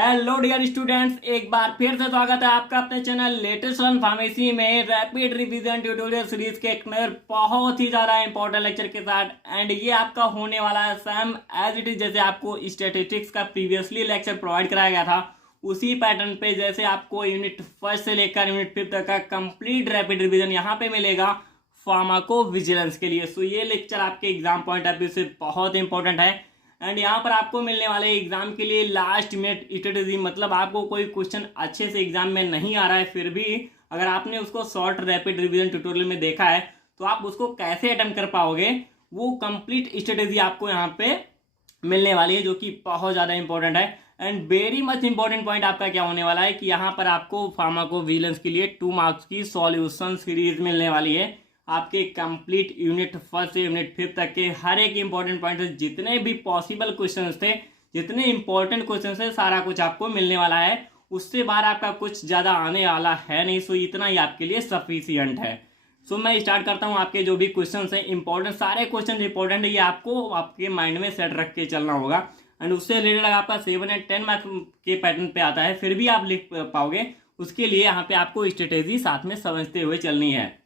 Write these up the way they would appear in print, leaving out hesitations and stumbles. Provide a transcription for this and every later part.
Hello dear students, एक बार फिर से स्वागत है आपका अपने चैनल लेटेस्ट वन फार्मेसी में रैपिड रिवीजन ट्यूटोरियल सीरीज के एक नए बहुत ही ज़्यादा इंपॉर्टेंट लेक्चर के साथ। एंड ये आपका होने वाला है सेम एज इट इज जैसे आपको स्टैटिस्टिक्स का प्रीवियसली लेक्चर प्रोवाइड कराया गया था उसी पैटर्न पे, जैसे आपको यूनिट फर्स्ट से लेकर यूनिट फिफ्थ तक का कंप्लीट रैपिड रिविजन यहाँ पे मिलेगा फार्माको विजिलेंस के लिए। सो ये लेक्चर आपके एग्जाम पॉइंट ऑफ व्यू से बहुत इंपॉर्टेंट है। एंड यहाँ पर आपको मिलने वाले एग्जाम के लिए लास्ट मिनट स्ट्रेटेजी, मतलब आपको कोई क्वेश्चन अच्छे से एग्जाम में नहीं आ रहा है, फिर भी अगर आपने उसको शॉर्ट रैपिड रिवीजन ट्यूटोरियल में देखा है तो आप उसको कैसे अटेम्प्ट कर पाओगे, वो कंप्लीट स्ट्रेटेजी आपको यहाँ पे मिलने वाली है, जो कि बहुत ज़्यादा इंपॉर्टेंट है। And very much important point आपका क्या होने वाला है कि यहाँ पर आपको फार्माकोविजिलेंस के लिए 2 मार्क्स की सॉल्यूशन सीरीज मिलने वाली है। आपके कंप्लीट यूनिट फर्स्ट से यूनिट फिफ्थ तक के हर एक इंपॉर्टेंट पॉइंट, जितने भी पॉसिबल क्वेश्चंस थे, जितने इंपॉर्टेंट क्वेश्चंस थे, सारा कुछ आपको मिलने वाला है। उससे बाहर आपका कुछ ज़्यादा आने वाला है नहीं। सो इतना ही आपके लिए सफिशियंट है। सो मैं स्टार्ट करता हूँ। आपके जो भी क्वेश्चन हैं इंपॉर्टेंट, सारे क्वेश्चन इंपॉर्टेंट है, ये आपको आपके माइंड में सेट रख के चलना होगा। एंड उससे रिलेटेड आपका 7 एंड 10 मार्क्स के पैटर्न पे आता है, फिर भी आप लिख पाओगे। उसके लिए यहाँ पे आपको स्ट्रेटेजी साथ में समझते हुए चलनी है।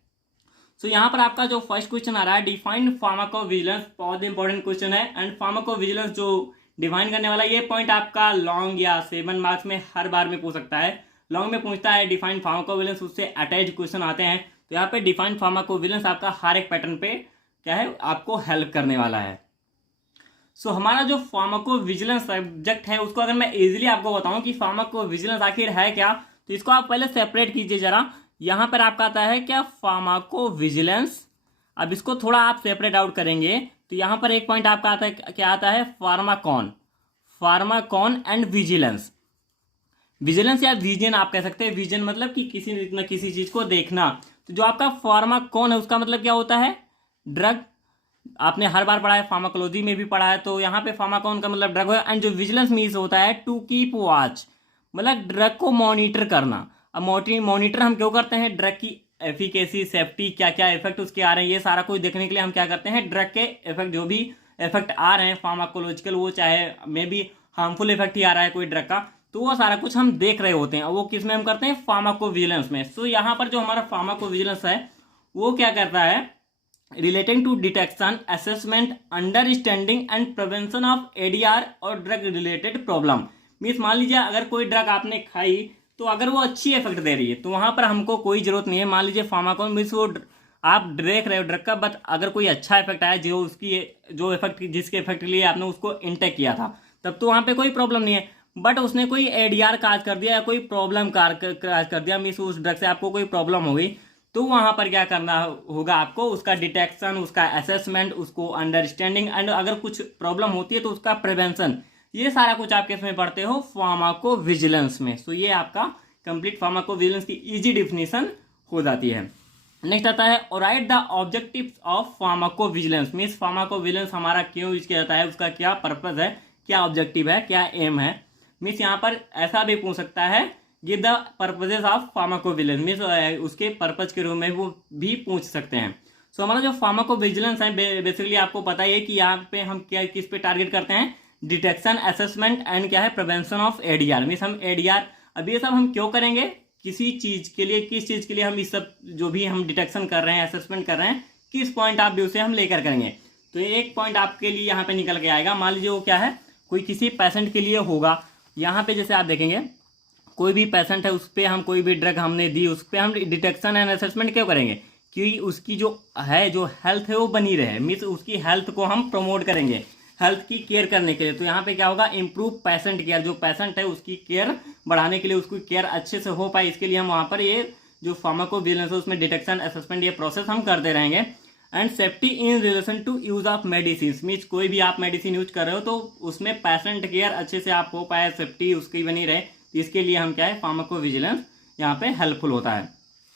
सो यहाँ पर आपका जो फर्स्ट क्वेश्चन आ रहा है, डिफाइन फार्माकोविजिलेंस, बहुत इंपॉर्टेंट क्वेश्चन है। एंड फार्माकोविजिलेंस जो डिफाइन करने वाला ये पॉइंट आपका लॉन्ग या 7 मार्क्स में हर बार में पूछ सकता है। लॉन्ग में पूछता है डिफाइन फार्माकोविजिलेंस, उससे अटैच क्वेश्चन आते हैं। तो यहाँ पे डिफाइन फार्माकोविजिलेंस आपका हर एक पैटर्न पे क्या है, आपको हेल्प करने वाला है। सो हमारा जो फार्माकोविजिलेंस सब्जेक्ट है, उसको अगर मैं इजीली आपको बताऊं कि फार्माकोविजिलेंस आखिर है क्या, तो इसको आप पहले सेपरेट कीजिए जरा। यहाँ पर आपका आता है क्या, फार्माकोविजिलेंस। अब इसको थोड़ा आप सेपरेट आउट करेंगे तो यहाँ पर एक पॉइंट आपका आता है, क्या आता है, Pharmacon. Pharmacon and vigilance, vigilance या विजन आप कह सकते हैं। विजन मतलब कि किसी न किसी चीज को देखना। तो जो आपका फार्माकॉन है उसका मतलब क्या होता है, ड्रग। आपने हर बार पढ़ा है, फार्माकोलॉजी में भी पढ़ा है। तो यहाँ पे फार्माकॉन का मतलब ड्रग है। एंड जो विजिलेंस मीन्स होता है टू कीप वॉच, मतलब ड्रग को मॉनिटर करना। अब मॉनिटर हम क्यों करते हैं, ड्रग की एफिकेसी, सेफ्टी, क्या क्या इफेक्ट उसके आ रहे हैं, ये सारा कुछ देखने के लिए हम क्या करते हैं, ड्रग के इफेक्ट, जो भी इफेक्ट आ रहे हैं फार्माकोलॉजिकल, वो चाहे मे बी हार्मफुल इफेक्ट ही आ रहा है कोई ड्रग का, तो वो सारा कुछ हम देख रहे होते हैं। वो किस में हम करते हैं, फार्माकोविजिलेंस में। सो यहाँ पर जो हमारा फार्माकोविजिलेंस है वो क्या करता है, relating to detection, assessment, understanding and prevention of ADR और ड्रग रिलेटेड प्रॉब्लम। मीन्स मान लीजिए अगर कोई ड्रग आपने खाई तो अगर वो अच्छी इफेक्ट दे रही है तो वहां पर हमको कोई जरूरत नहीं है। मान लीजिए फार्माकॉन मीन्स वो आप देख रहे हो ड्रग का, बट अगर कोई अच्छा इफेक्ट आया, जो उसकी जो इफेक्ट, जिसके इफेक्ट के लिए आपने उसको इंटेक किया था, तब तो वहां पे कोई प्रॉब्लम नहीं है। बट उसने कोई एडीआर काज कर दिया या कोई प्रॉब्लम काज कर दिया, मीन्स उस ड्रग से आपको कोई प्रॉब्लम हो गई, तो वहां पर क्या करना होगा आपको, उसका डिटेक्शन, उसका असेसमेंट, उसको अंडरस्टैंडिंग, एंड अगर कुछ प्रॉब्लम होती है तो उसका प्रिवेंशन। ये सारा कुछ आप किसमें पढ़ते हो, फार्माकोविजिलेंस में। सो ये आपका कंप्लीट फार्माकोविजिलेंस की इजी डिफिनीशन हो जाती है। नेक्स्ट आता है right the objectives of pharmacovigilance. Means pharmacovigilance हमारा क्यों यूज किया जाता है, उसका क्या पर्पस है, क्या ऑब्जेक्टिव है, क्या एम है। मीन्स यहाँ पर ऐसा भी पूछ सकता है, give the purposes of pharmacovigilance, means उसके पर्पज के रूप में वो भी पूछ सकते हैं। सो हमारा जो फार्माकोविजिलेंस है बेसिकली आपको पता ही है कि यहाँ पे हम क्या किस पे टारगेट करते हैं, डिटेक्शन, असेसमेंट एंड क्या है, प्रिवेंशन ऑफ एडीआर। मीन्स हम एडीआर, अब ये सब हम क्यों करेंगे, किसी चीज के लिए, किस चीज के लिए हम इस सब जो भी हम डिटेक्शन कर रहे हैं, असेसमेंट कर रहे हैं, किस पॉइंट ऑफ व्यू से हम लेकर करेंगे। तो एक पॉइंट आपके लिए यहाँ पे निकल के आएगा। मान लीजिए वो क्या है, कोई किसी पेशेंट के लिए होगा। यहाँ पे जैसे आप देखेंगे कोई भी पेशेंट है, उस पर हम कोई भी ड्रग हमने दी, उस पर हम डिटेक्शन एंड असेसमेंट क्यों करेंगे, क्योंकि उसकी जो है, जो हेल्थ है वो बनी रहे। मीन्स उसकी हेल्थ को हम प्रमोट करेंगे, हेल्थ की केयर करने के लिए। तो यहाँ पे क्या होगा, इम्प्रूव पेशेंट केयर, जो पेशेंट है उसकी केयर बढ़ाने के लिए, उसकी केयर अच्छे से हो पाए, इसके लिए हम वहाँ पर ये जो फार्माकोविजिलेंस है उसमें डिटेक्शन, असेसमेंट, ये प्रोसेस हम करते रहेंगे। And safety in relation to use of medicine. Means कोई भी आप मेडिसिन यूज कर रहे हो तो उसमें पेशेंट केयर अच्छे से आप हो पाए, सेफ्टी उसकी बनी रहे, तो इसके लिए हम क्या है, फार्माकोविजिलेंस यहाँ पे हेल्पफुल होता है।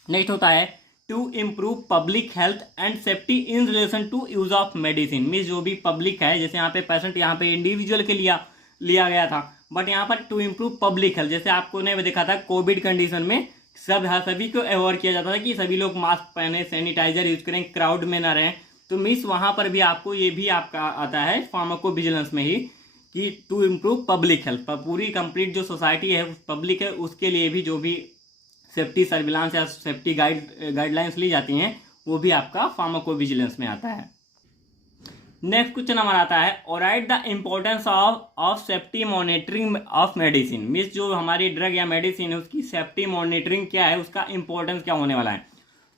नेक्स्ट होता है to improve public health and safety in relation to use of medicine. Means जो भी पब्लिक है, जैसे यहाँ पे पेशेंट, यहाँ पे इंडिविजुअल के लिया गया था, बट यहाँ पर टू इम्प्रूव पब्लिक हेल्थ, जैसे आपको ने देखा था कोविड कंडीशन में सभी को अवॉइड किया जाता था कि सभी लोग मास्क पहने, सैनिटाइजर यूज करें, क्राउड में ना रहें। तो मीन्स वहां पर भी आपको ये भी आपका आता है फार्माकोविजिलेंस में ही, कि टू इम्प्रूव पब्लिक हेल्थ, पूरी कंप्लीट जो सोसाइटी है पब्लिक है उसके लिए भी जो भी सेफ्टी सर्विलांस या सेफ्टी गाइडलाइंस ली जाती हैं वो भी आपका फार्माकोविजिलेंस में आता है। नेक्स्ट क्वेश्चन हमारा आता है और right the importance of safety monitoring of medicine. Means जो हमारी ड्रग या मेडिसिन है उसकी सेफ्टी मॉनिटरिंग क्या है, उसका इंपॉर्टेंस क्या होने वाला है।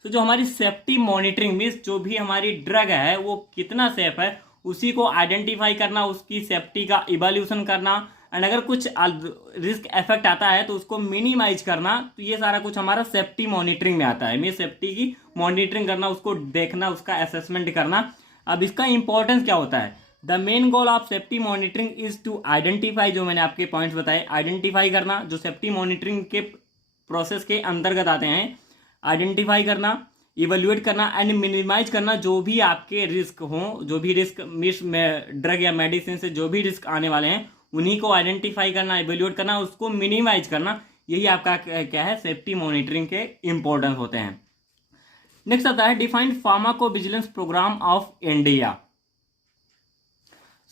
तो जो हमारी सेफ्टी मॉनिटरिंग मीन्स जो भी हमारी ड्रग है वो कितना सेफ है उसी को आइडेंटिफाई करना, उसकी सेफ्टी का इवैल्यूएशन करना, एंड अगर कुछ रिस्क इफेक्ट आता है तो उसको मिनिमाइज करना। तो ये सारा कुछ हमारा सेफ्टी मॉनिटरिंग में आता है। मीन्स सेफ्टी की मॉनिटरिंग करना, उसको देखना, उसका असेसमेंट करना। अब इसका इंपॉर्टेंस क्या होता है, the main goal of safety monitoring is to identify, जो मैंने आपके पॉइंट्स बताए, आइडेंटिफाई करना, जो सेफ्टी मॉनिटरिंग के प्रोसेस के अंतर्गत आते हैं, आइडेंटिफाई करना, इवेल्युएट करना एंड मिनिमाइज करना जो भी आपके रिस्क हों, जो भी रिस्क मिस में ड्रग या मेडिसिन से जो भी रिस्क आने वाले हैं उन्हीं को आइडेंटिफाई करना, इवेल्युएट करना, उसको मिनिमाइज करना। यही आपका क्या है, सेफ्टी मॉनिटरिंग के इंपॉर्टेंस होते हैं। नेक्स्ट आता है defined pharmacovigilance programme of India.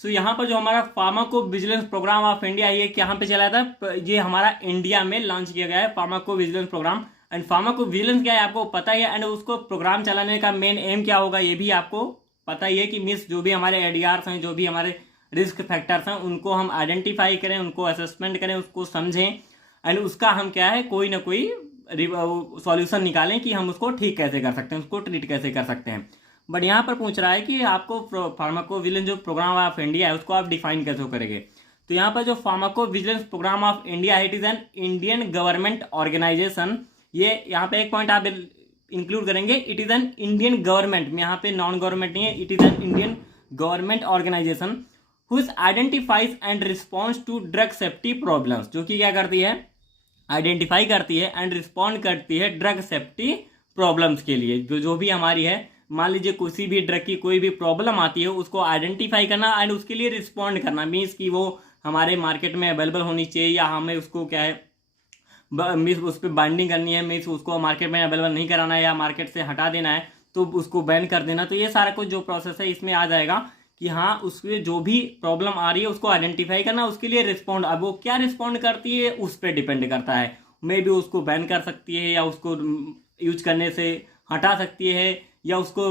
So यहाँ पर जो हमारा फार्माकोविजिलेंस प्रोग्राम ऑफ इंडिया ये कहाँ पे चला था, ये हमारा इंडिया में लॉन्च किया गया है फार्माकोविजिलेंस प्रोग्राम। एंड फार्माकोविजिलेंस क्या है आपको पता ही है, एंड उसको प्रोग्राम चलाने का मेन एम क्या होगा ये भी आपको पता ही है कि मिस जो भी हमारे एडीआर्स हैं, जो भी हमारे रिस्क फैक्टर्स हैं उनको हम आइडेंटिफाई करें, उनको असेसमेंट करें, उसको समझें एंड उसका हम क्या है कोई ना कोई सॉल्यूशन निकालें कि हम उसको ठीक कैसे कर सकते हैं, उसको ट्रीट कैसे कर सकते हैं। बट यहाँ पर पूछ रहा है कि आपको फार्माकोविजिलेंस जो प्रोग्राम ऑफ इंडिया है उसको आप डिफाइन कैसे करेंगे। तो यहाँ पर जो फार्माकोविजिलेंस प्रोग्राम ऑफ इंडिया है it is an Indian government organisation. ये यहाँ पे एक पॉइंट आप इंक्लूड करेंगे, it is an Indian government में, यहाँ पे नॉन गवर्नमेंट नहीं है, it is an Indian government organisation whose identifies and response to drug safety problems, जो कि क्या करती है, आइडेंटिफाई करती है एंड रिस्पॉन्ड करती है ड्रग सेफ्टी प्रॉब्लम्स के लिए। जो भी हमारी है, मान लीजिए किसी भी ड्रग की कोई भी प्रॉब्लम आती है उसको आइडेंटिफाई करना एंड उसके लिए रिस्पॉन्ड करना। मीन्स कि वो हमारे मार्केट में अवेलेबल होनी चाहिए या हमें उसको क्या है मीन्स उस पर बाइंडिंग करनी है, मीन्स उसको मार्केट में अवेलेबल नहीं कराना है या मार्केट से हटा देना है तो उसको बैन कर देना। तो ये सारा कुछ जो प्रोसेस है इसमें आ जाएगा कि हाँ उसके जो भी प्रॉब्लम आ रही है उसको आइडेंटिफाई करना, उसके लिए रिस्पॉन्ड। अब वो क्या रिस्पॉन्ड करती है उस पर डिपेंड करता है, मे बी उसको बैन कर सकती है या उसको यूज करने से हटा सकती है या उसको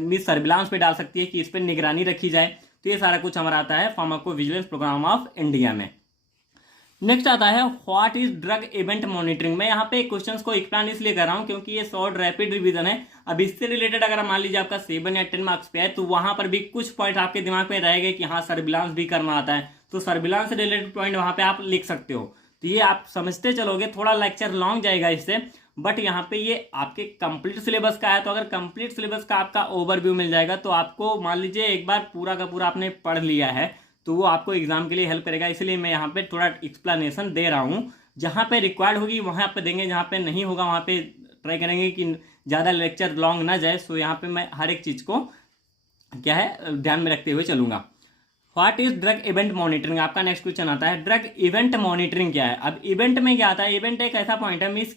मिस सर्विलांस पे डाल सकती है कि इस पर निगरानी रखी जाए। तो ये सारा कुछ हमारा आता है फार्माकोविजिलेंस प्रोग्राम ऑफ इंडिया में। नेक्स्ट आता है what is drug event monitoring. मैं यहाँ पे क्वेश्चंस को एक्सप्लेन इसलिए कर रहा हूँ क्योंकि ये शॉर्ट रैपिड रिवीजन है। अब इससे रिलेटेड अगर मान लीजिए आपका 7 या 10 मार्क्स पे है तो वहां पर भी कुछ पॉइंट आपके दिमाग में रहेगा कि हाँ सर्विलांस भी करना आता है, तो सर्विलांस से रिलेटेड पॉइंट वहां पे आप लिख सकते हो। तो ये आप समझते चलोगे, थोड़ा लेक्चर लॉन्ग जाएगा इससे, बट यहाँ पे ये आपके कंप्लीट सिलेबस का है। तो अगर कंप्लीट सिलेबस का आपका ओवरव्यू मिल जाएगा तो आपको मान लीजिए एक बार पूरा का पूरा आपने पढ़ लिया है तो वो आपको एग्जाम के लिए हेल्प करेगा। इसलिए मैं यहाँ पे थोड़ा एक्सप्लेनेशन दे रहा हूँ, जहाँ पे रिक्वायर्ड होगी वहाँ पे देंगे, जहाँ पे नहीं होगा वहाँ पे ट्राई करेंगे कि ज़्यादा लेक्चर लॉन्ग ना जाए। सो यहाँ पे मैं हर एक चीज़ को क्या है ध्यान में रखते हुए चलूँगा। What is drug event monitoring, आपका नेक्स्ट क्वेश्चन आता है ड्रग इवेंट मॉनिटरिंग क्या है। अब इवेंट में क्या आता है, इवेंट एक ऐसा पॉइंट है मीन्स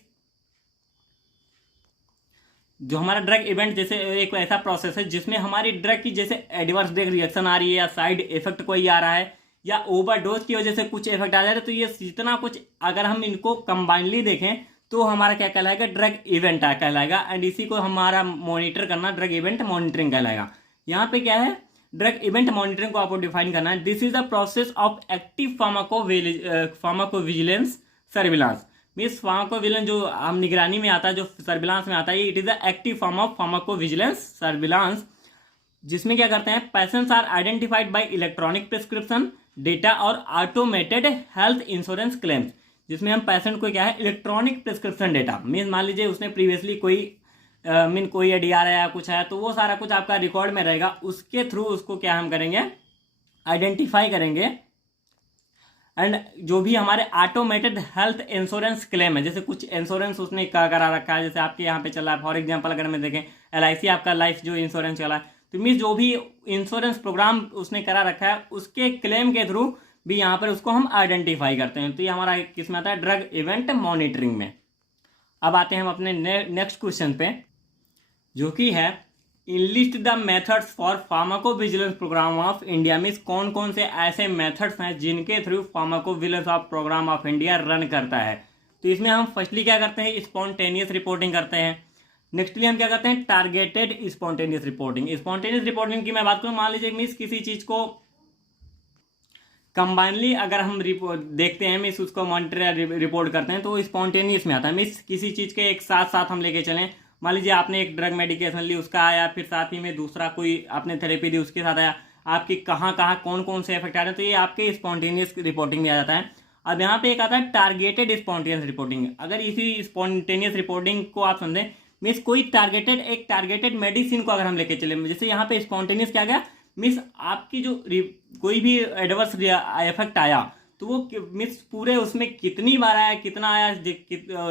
जो हमारा ड्रग इवेंट जैसे एक ऐसा प्रोसेस है जिसमें हमारी ड्रग की जैसे एडवर्स ड्रग रिएक्शन आ रही है या साइड इफेक्ट कोई आ रहा है या ओवरडोज की वजह से कुछ इफेक्ट आ जा रहा है, तो ये जितना कुछ अगर हम इनको कंबाइनली देखें तो हमारा क्या कहलाएगा, ड्रग इवेंट कहलाएगा। एंड इसी को हमारा मॉनिटर करना ड्रग इवेंट मॉनिटरिंग कहलाएगा। यहाँ पे क्या है, ड्रग इवेंट मॉनिटरिंग को आपको डिफाइन करना है, this is the process of active pharmacovigilance surveillance. Means pharmacovigilance जो हम निगरानी में आता है, जो सर्विलांस में आता है, it is the active form of pharmacovigilance surveillance, जिसमें क्या करते हैं, patients are identified by electronic prescription data और ऑटोमेटेड हेल्थ इंश्योरेंस क्लेम्स। जिसमें हम पेशेंट को क्या है इलेक्ट्रॉनिक प्रिस्क्रिप्शन डेटा, मीन्स मान लीजिए उसने प्रीवियसली कोई कोई एडीआर या कुछ है तो वो सारा कुछ आपका रिकॉर्ड में रहेगा, उसके थ्रू उसको क्या हम करेंगे आइडेंटिफाई करेंगे। एंड जो भी हमारे ऑटोमेटेड हेल्थ इंश्योरेंस क्लेम है, जैसे कुछ इंश्योरेंस उसने करा रखा है, जैसे आपके यहाँ पे चला है फॉर एग्जांपल अगर मैं देखें LIC आपका लाइफ जो इंश्योरेंस चला है, तो मीन्स जो भी इंश्योरेंस प्रोग्राम उसने करा रखा है उसके क्लेम के थ्रू भी यहाँ पर उसको हम आइडेंटिफाई करते हैं। तो ये हमारा किस में आता है, ड्रग इवेंट मॉनिटरिंग में। अब आते हैं हम अपने नेक्स्ट क्वेश्चन पे, जो कि है list the methods for pharmacovigilance programme of India, means कौन कौन से ऐसे मेथड्स हैं जिनके through pharmacovigilance of programme of India run करता है। तो इसमें हम फर्स्टली क्या करते हैं, स्पॉन्टेनियस रिपोर्टिंग करते हैं। नेक्स्टली हम क्या करते हैं, targeted spontaneous reporting. Spontaneous reporting की मैं बात करूँ, मान लीजिए मीन्स किसी चीज को कंबाइनली अगर हम रिपोर्ट देखते हैं, मीन्स उसको मॉनिटर रिपोर्ट करते हैं, तो स्पॉन्टेनियस में आता है। मीन्स किसी चीज के एक साथ साथ हम लेके चलें, मान लीजिए आपने एक ड्रग मेडिकेशन ली, उसका आया, फिर साथ ही में दूसरा कोई आपने थेरेपी दी, उसके साथ आया, आपकी कहाँ कहाँ कौन कौन से इफेक्ट आ रहे हैं, तो ये आपके स्पॉन्टेनियस रिपोर्टिंग में आ जाता है। अब यहाँ पे एक आता है टारगेटेड स्पॉन्टेनियस रिपोर्टिंग। अगर इसी स्पॉन्टेनियस रिपोर्टिंग को आप समझें, मीन्स कोई एक टारगेटेड मेडिसिन को अगर हम लेके चले, जैसे यहाँ पे स्पॉन्टेनियस क्या गया, मीन्स आपकी जो कोई भी एडवर्स इफेक्ट आया तो वो मीन्स पूरे उसमें कितनी बार आया, कितना आया,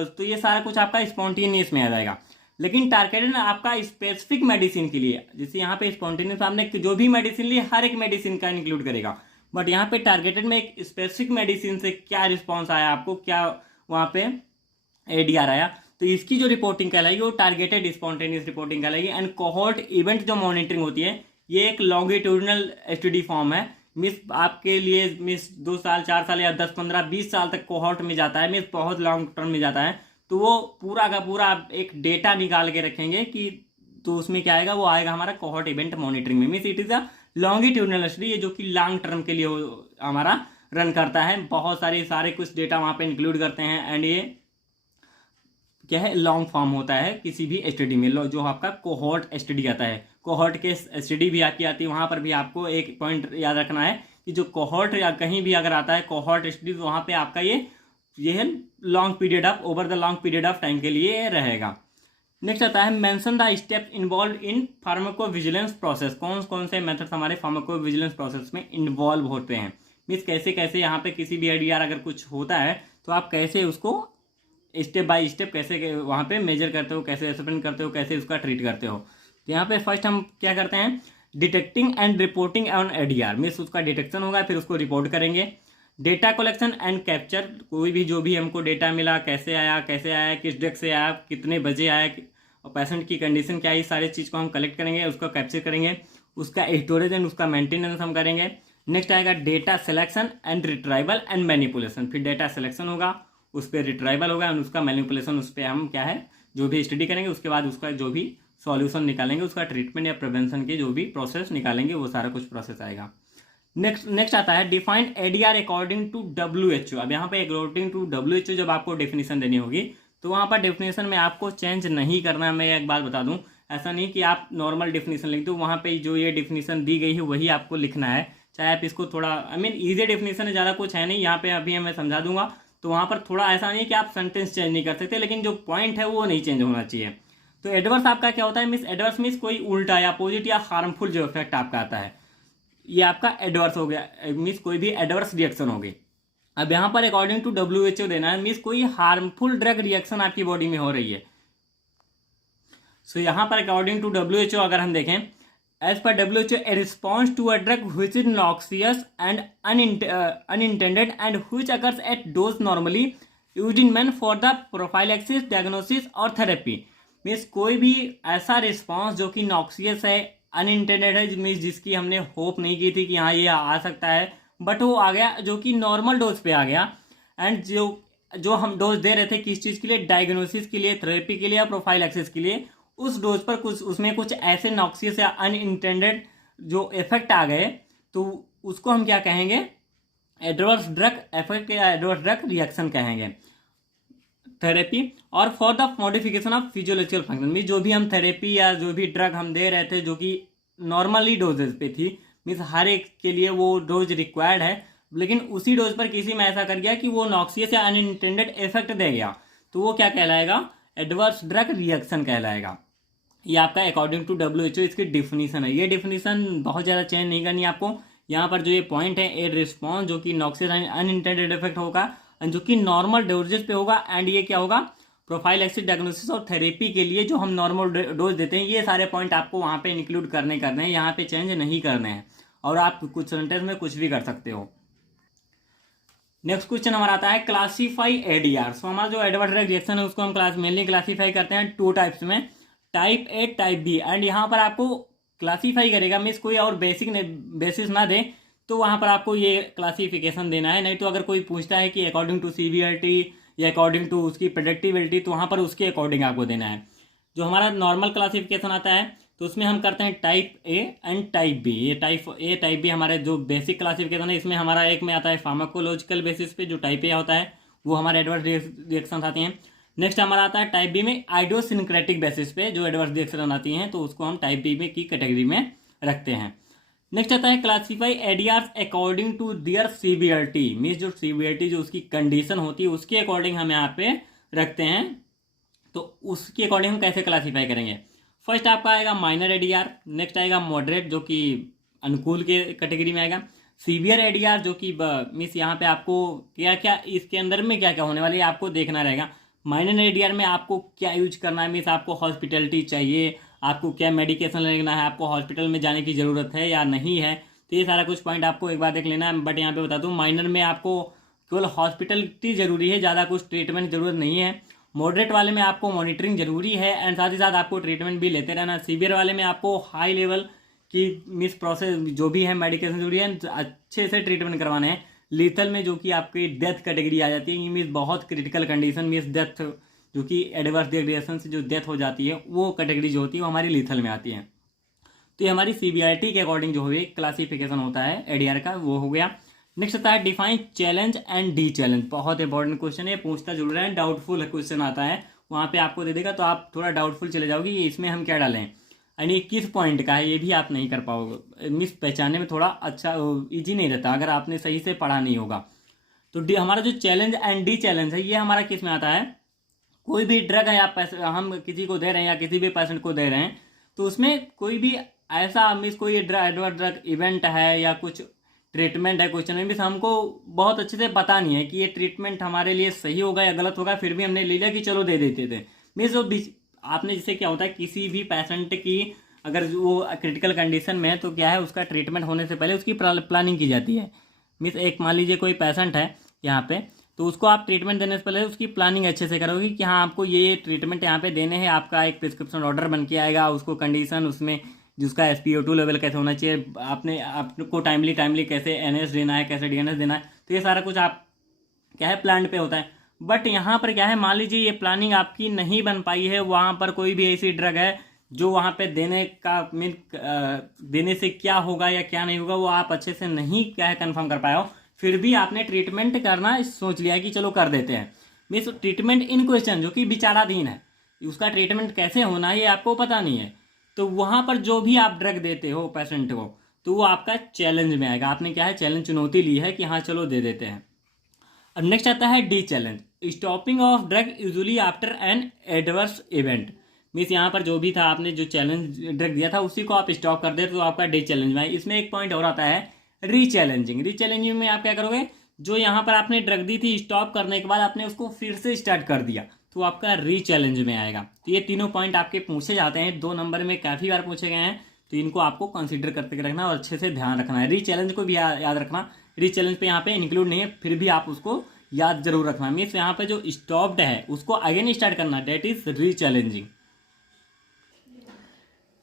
तो ये सारा कुछ आपका स्पॉन्टेनियस में आ जाएगा। लेकिन टारगेटेड आपका स्पेसिफिक मेडिसिन के लिए, जैसे यहाँ पे स्पॉन्टेनियस आपने जो भी मेडिसिन ली हर एक मेडिसिन का इंक्लूड करेगा, बट यहाँ पे टारगेटेड में एक स्पेसिफिक मेडिसिन से क्या रिस्पॉन्स आया आपको, क्या वहाँ पे एडीआर आया, तो इसकी जो रिपोर्टिंग कहलाएगी वो टारगेटेड स्पॉन्टेनियस रिपोर्टिंग कहलाएगी। एंड कोहॉर्ट इवेंट जो मॉनिटरिंग होती है, ये एक लॉन्गिट्यूडनल स्टडी फॉर्म है। मिस आपके लिए मिस 2 साल 4 साल या 10 15 20 साल तक कोहॉर्ट में जाता है, मिस बहुत लॉन्ग टर्म में जाता है, तो वो पूरा का पूरा एक डेटा निकाल के रखेंगे कि तो उसमें क्या आएगा, वो आएगा हमारा कोहॉर्ट इवेंट मॉनिटरिंग में। Means it is a longitudinal study, ये जो कि लॉन्ग टर्म के लिए हमारा रन करता है, बहुत सारे कुछ डेटा वहाँ पे इंक्लूड करते हैं। एंड ये क्या है, लॉन्ग फॉर्म होता है किसी भी स्टडी में, जो आपका कोहॉर्ट स्टडी आता है। कोहॉर्ट के स्टडी भी आपकी आती है, वहाँ पर भी आपको एक पॉइंट याद रखना है कि जो कोहॉर्ट या कहीं भी अगर आता है कोहॉर्ट स्टडी, तो वहाँ पे आपका ये है long period of over the long period of time के लिए रहेगा। नेक्स्ट आता है mention the step involve in pharmacovigilance process. कौन कौन से मेथड्स हमारे फार्माकोविजिलेंस प्रोसेस में इन्वॉल्व होते हैं, मीन्स कैसे कैसे यहाँ पे किसी भी एडीआर अगर कुछ होता है तो आप कैसे उसको स्टेप बाय स्टेप कैसे वहाँ पे मेजर करते हो, कैसे एक्सप्लेन करते हो, कैसे उसका ट्रीट करते हो। तो यहाँ पे फर्स्ट हम क्या करते हैं, detecting and reporting on ADR, means उसका डिटेक्शन होगा, फिर उसको रिपोर्ट करेंगे। डेटा कलेक्शन एंड कैप्चर, कोई भी जो भी हमको डेटा मिला, कैसे आया, किस ड्रग से आया, कितने बजे आया, और पेशेंट की कंडीशन क्या है, सारी चीज़ को हम कलेक्ट करेंगे, उसको कैप्चर करेंगे, उसका स्टोरेज एंड उसका मेंटेनेंस हम करेंगे। नेक्स्ट आएगा data selection and retrieval and manipulation, फिर डेटा सिलेक्शन होगा, उस पर रिट्राइवल होगा, और उसका मैनिपुलेशन, उस पर हम क्या है जो भी स्टडी करेंगे, उसके बाद उसका जो भी सॉल्यूशन निकालेंगे, उसका ट्रीटमेंट या प्रिवेंशन के जो भी प्रोसेस निकालेंगे, वो सारा कुछ प्रोसेस आएगा। नेक्स्ट आता है defined ADR according to WHO। अब यहाँ पे अकॉर्डिंग टू WHO जब आपको डेफिनेशन देनी होगी, तो वहाँ पर डेफिनेशन में आपको चेंज नहीं करना है। मैं एक बात बता दूँ, ऐसा नहीं कि आप नॉर्मल डेफिनेशन लिख दो, वहाँ पे जो ये डेफिनेशन दी गई है वही आपको लिखना है, चाहे आप इसको थोड़ा ईजी डेफिनेशन है, ज़्यादा कुछ है नहीं यहाँ पे, अभी मैं समझा दूंगा, तो वहाँ पर थोड़ा ऐसा नहीं कि आप सेंटेंस चेंज नहीं कर सकते, लेकिन जो पॉइंट है वो नहीं चेंज होना चाहिए। तो एडवर्स आपका क्या होता है, मिस एडवर्स मीन्स कोई उल्टा या अपोजिट या हार्मफुल जो इफेक्ट आपका आता है, ये आपका एडवर्स हो गया, मीन्स कोई भी एडवर्स रिएक्शन होगी। अब यहाँ पर अकॉर्डिंग टू WHO देना है, मीन्स कोई हार्मफुल ड्रग रिएक्शन आपकी बॉडी में हो रही है। सो यहाँ पर अकॉर्डिंग टू WHO अगर हम देखें, as per WHO a response to a drug which is noxious and unintended and which occurs at dose normally used in men for the prophylaxis, diagnosis और therapy। मीन्स कोई भी ऐसा response जो कि noxious है, अनइंटेंडेड है, means जिसकी हमने होप नहीं की थी कि हाँ ये आ सकता है, बट वो आ गया, जो कि नॉर्मल डोज पे आ गया। एंड जो हम डोज दे रहे थे किस चीज़ के लिए, डायग्नोसिस के लिए, थेरेपी के लिए या प्रोफाइलैक्सिस के लिए, उस डोज पर उसमें कुछ ऐसे नॉक्सियस या अनइंटेंडेड जो इफेक्ट आ गए, तो उसको हम क्या कहेंगे, एडवर्स ड्रग इफेक्ट या एडवर्स ड्रग रिएक्शन कहेंगे। थेरेपी और for the modification of physiological function, mean जो भी हम थेरेपी या जो भी ड्रग हम दे रहे थे जो कि नॉर्मली डोजेज पे थी, मीन्स हर एक के लिए वो डोज रिक्वायर्ड है, लेकिन उसी डोज पर किसी में ऐसा कर गया कि वो नॉक्सियस या अनइंटेंडेड इफेक्ट दे गया, तो वो क्या कहलाएगा, एडवर्स ड्रग रिएक्शन कहलाएगा। ये आपका अकॉर्डिंग टू WHO इसकी डिफिनीशन है। ये डिफिनीशन बहुत ज़्यादा चेंज नहीं करनी आपको। यहाँ पर जो ये पॉइंट है, ए रिस्पॉन्स जो कि नॉक्सियस अनइंटेंडेड इफेक्ट होगा, जो कि नॉर्मल डोजेज पे होगा, एंड ये क्या होगा, प्रोफाइलैक्सिस, डायग्नोसिस और थेरेपी के लिए जो हम नॉर्मल डोज देते हैं, ये सारे पॉइंट आपको वहाँ पे इंक्लूड करने हैं, यहाँ पे चेंज नहीं करने हैं, और आप कुछ सेंटेंस में कुछ भी कर सकते हो। नेक्स्ट क्वेश्चन हमारा आता है क्लासीफाई एडीआर। सो हमारा जो एडवर्स ड्रग रिएक्शन है उसको हम मेनली क्लासीफाई करते हैं 2 टाइप्स में, type A type B, and यहाँ पर आपको क्लासीफाई करेगा, मीन्स कोई और बेसिस ना दे तो वहाँ पर आपको ये क्लासिफिकेशन देना है। नहीं तो अगर कोई पूछता है कि अकॉर्डिंग टू सीवियरिटी या अकॉर्डिंग टू उसकी प्रेडिक्टिबिलिटी, तो वहाँ पर उसके अकॉर्डिंग आपको देना है। जो हमारा नॉर्मल क्लासिफिकेशन आता है तो उसमें हम करते हैं type A and type B. ये टाइप ए टाइप बी हमारे जो बेसिक क्लासिफिकेशन है, इसमें हमारा एक में आता है फार्माकोलॉजिकल बेसिस पे जो टाइप ए होता है वो हमारे एडवर्स रिएक्शन आती हैं। नेक्स्ट हमारा आता है टाइप बी में आइडियोसिंक्रेटिक बेसिस पे जो एडवर्स रिएक्शन आती हैं, तो उसको हम टाइप बी में की कैटेगरी में रखते हैं। नेक्स्ट आता है classify ADRs according to their severity, means जो सीवियरिटी जो उसकी कंडीशन होती है उसके अकॉर्डिंग हम यहाँ पे रखते हैं। तो उसके अकॉर्डिंग हम कैसे क्लासीफाई करेंगे? फर्स्ट आपका आएगा माइनर एडीआर, नेक्स्ट आएगा मॉडरेट जो कि अनुकूल के कैटेगरी में आएगा, सीवियर एडीआर जो कि मीन्स यहाँ पे आपको क्या क्या इसके अंदर में क्या क्या होने वाली है आपको देखना रहेगा। माइनर एडीआर में आपको क्या यूज करना है, मीन्स आपको हॉस्पिटलिटी चाहिए, आपको क्या मेडिकेशन लेना है, आपको हॉस्पिटल में जाने की ज़रूरत है या नहीं है, तो ये सारा कुछ पॉइंट आपको एक बार देख लेना है। बट यहाँ पे बता दूँ माइनर में आपको केवल हॉस्पिटलिटी जरूरी है, ज़्यादा कुछ ट्रीटमेंट जरूरत नहीं है। मॉडरेट वाले में आपको मॉनिटरिंग जरूरी है एंड साथ ही साथ आपको ट्रीटमेंट भी लेते रहना। सीवियर वाले में आपको हाई लेवल की मीन्स प्रोसेस जो भी है मेडिकेशन जरूरी है, अच्छे से ट्रीटमेंट करवाने हैं। लीथल में जो कि आपकी डेथ कैटेगरी आ जाती है, मीन्स बहुत क्रिटिकल कंडीशन मीन्स डेथ जो कि एडवर्स रिएक्शन से जो डेथ हो जाती है वो कैटेगरी जो होती है वो हमारी लीथल में आती है। तो ये हमारी सीवियरिटी के अकॉर्डिंग जो हुई क्लासिफिकेशन होता है एडीआर का, वो हो गया। नेक्स्ट आता है define challenge and D challenge, बहुत इंपॉर्टेंट क्वेश्चन है, पूछता जरूर है, डाउटफुल क्वेश्चन आता है वहाँ पे आपको दे देगा तो आप थोड़ा डाउटफुल चले जाओगे ये इसमें हम क्या डालें यानी किस पॉइंट का है, ये भी आप नहीं कर पाओगे, मिस पहचानने में थोड़ा अच्छा ईजी नहीं रहता अगर आपने सही से पढ़ा नहीं होगा। तो डी हमारा जो चैलेंज एंड डी चैलेंज है ये हमारा किस में आता है? कोई भी ड्रग है आप हम किसी को दे रहे हैं या किसी भी पेशेंट को दे रहे हैं तो उसमें कोई भी ऐसा मीन्स कोई ड्रग इवेंट है या कुछ ट्रीटमेंट है क्वेश्चन में, मीन्स हमको बहुत अच्छे से पता नहीं है कि ये ट्रीटमेंट हमारे लिए सही होगा या गलत होगा, फिर भी हमने ले लिया कि चलो दे देते थे। मीन्स वो आपने जिससे क्या होता है किसी भी पेशेंट की अगर वो क्रिटिकल कंडीशन में है तो क्या है उसका ट्रीटमेंट होने से पहले उसकी प्लानिंग की जाती है। मीन्स एक मान लीजिए कोई पेशेंट है यहाँ पे तो उसको आप ट्रीटमेंट देने से पहले उसकी प्लानिंग अच्छे से करोगे कि हाँ आपको ये ट्रीटमेंट यहाँ पे देने हैं, आपका एक प्रिस्क्रिप्शन ऑर्डर बन के आएगा, उसको कंडीशन उसमें जिसका SpO2 लेवल कैसे होना चाहिए, आपको टाइमली कैसे NS देना है, कैसे DNS देना है, तो ये सारा कुछ आप क्या है प्लान पे होता है। बट यहाँ पर क्या है मान लीजिए ये प्लानिंग आपकी नहीं बन पाई है, वहाँ पर कोई भी ऐसी ड्रग है जो वहाँ पे देने का देने से क्या होगा या क्या नहीं होगा वो आप अच्छे से नहीं क्या है कन्फर्म कर पाए हो, फिर भी आपने ट्रीटमेंट करना सोच लिया कि चलो कर देते हैं। मीन्स ट्रीटमेंट इन क्वेश्चन जो कि विचाराधीन है, उसका ट्रीटमेंट कैसे होना है ये आपको पता नहीं है, तो वहाँ पर जो भी आप ड्रग देते हो पेशेंट को तो वो आपका चैलेंज में आएगा। आपने क्या है चैलेंज चुनौती ली है कि हाँ चलो दे देते हैं। अब नेक्स्ट आता है D challenge, stopping of drug usually after an adverse event. Means यहाँ पर जो भी था आपने जो चैलेंज ड्रग दिया था उसी को आप स्टॉप कर दे तो आपका डी चैलेंज में आए। इसमें एक पॉइंट और आता है रीचैलेंजिंग। रीचैलेंजिंग में आप क्या करोगे, जो यहाँ पर आपने ड्रग दी थी स्टॉप करने के बाद आपने उसको फिर से स्टार्ट कर दिया तो आपका रीचैलेंज में आएगा। तो ये तीनों पॉइंट आपके पूछे जाते हैं, 2 नंबर में काफ़ी बार पूछे गए हैं, तो इनको आपको कंसीडर करते रखना और अच्छे से ध्यान रखना है। रीचैलेंज को भी याद रखना, रीचैलेंज पे यहाँ पे इंक्लूड नहीं है फिर भी आप उसको याद जरूर रखना। मीन्स यहाँ पे जो स्टॉप्ड है उसको अगेन स्टार्ट करना, that is rechallenging.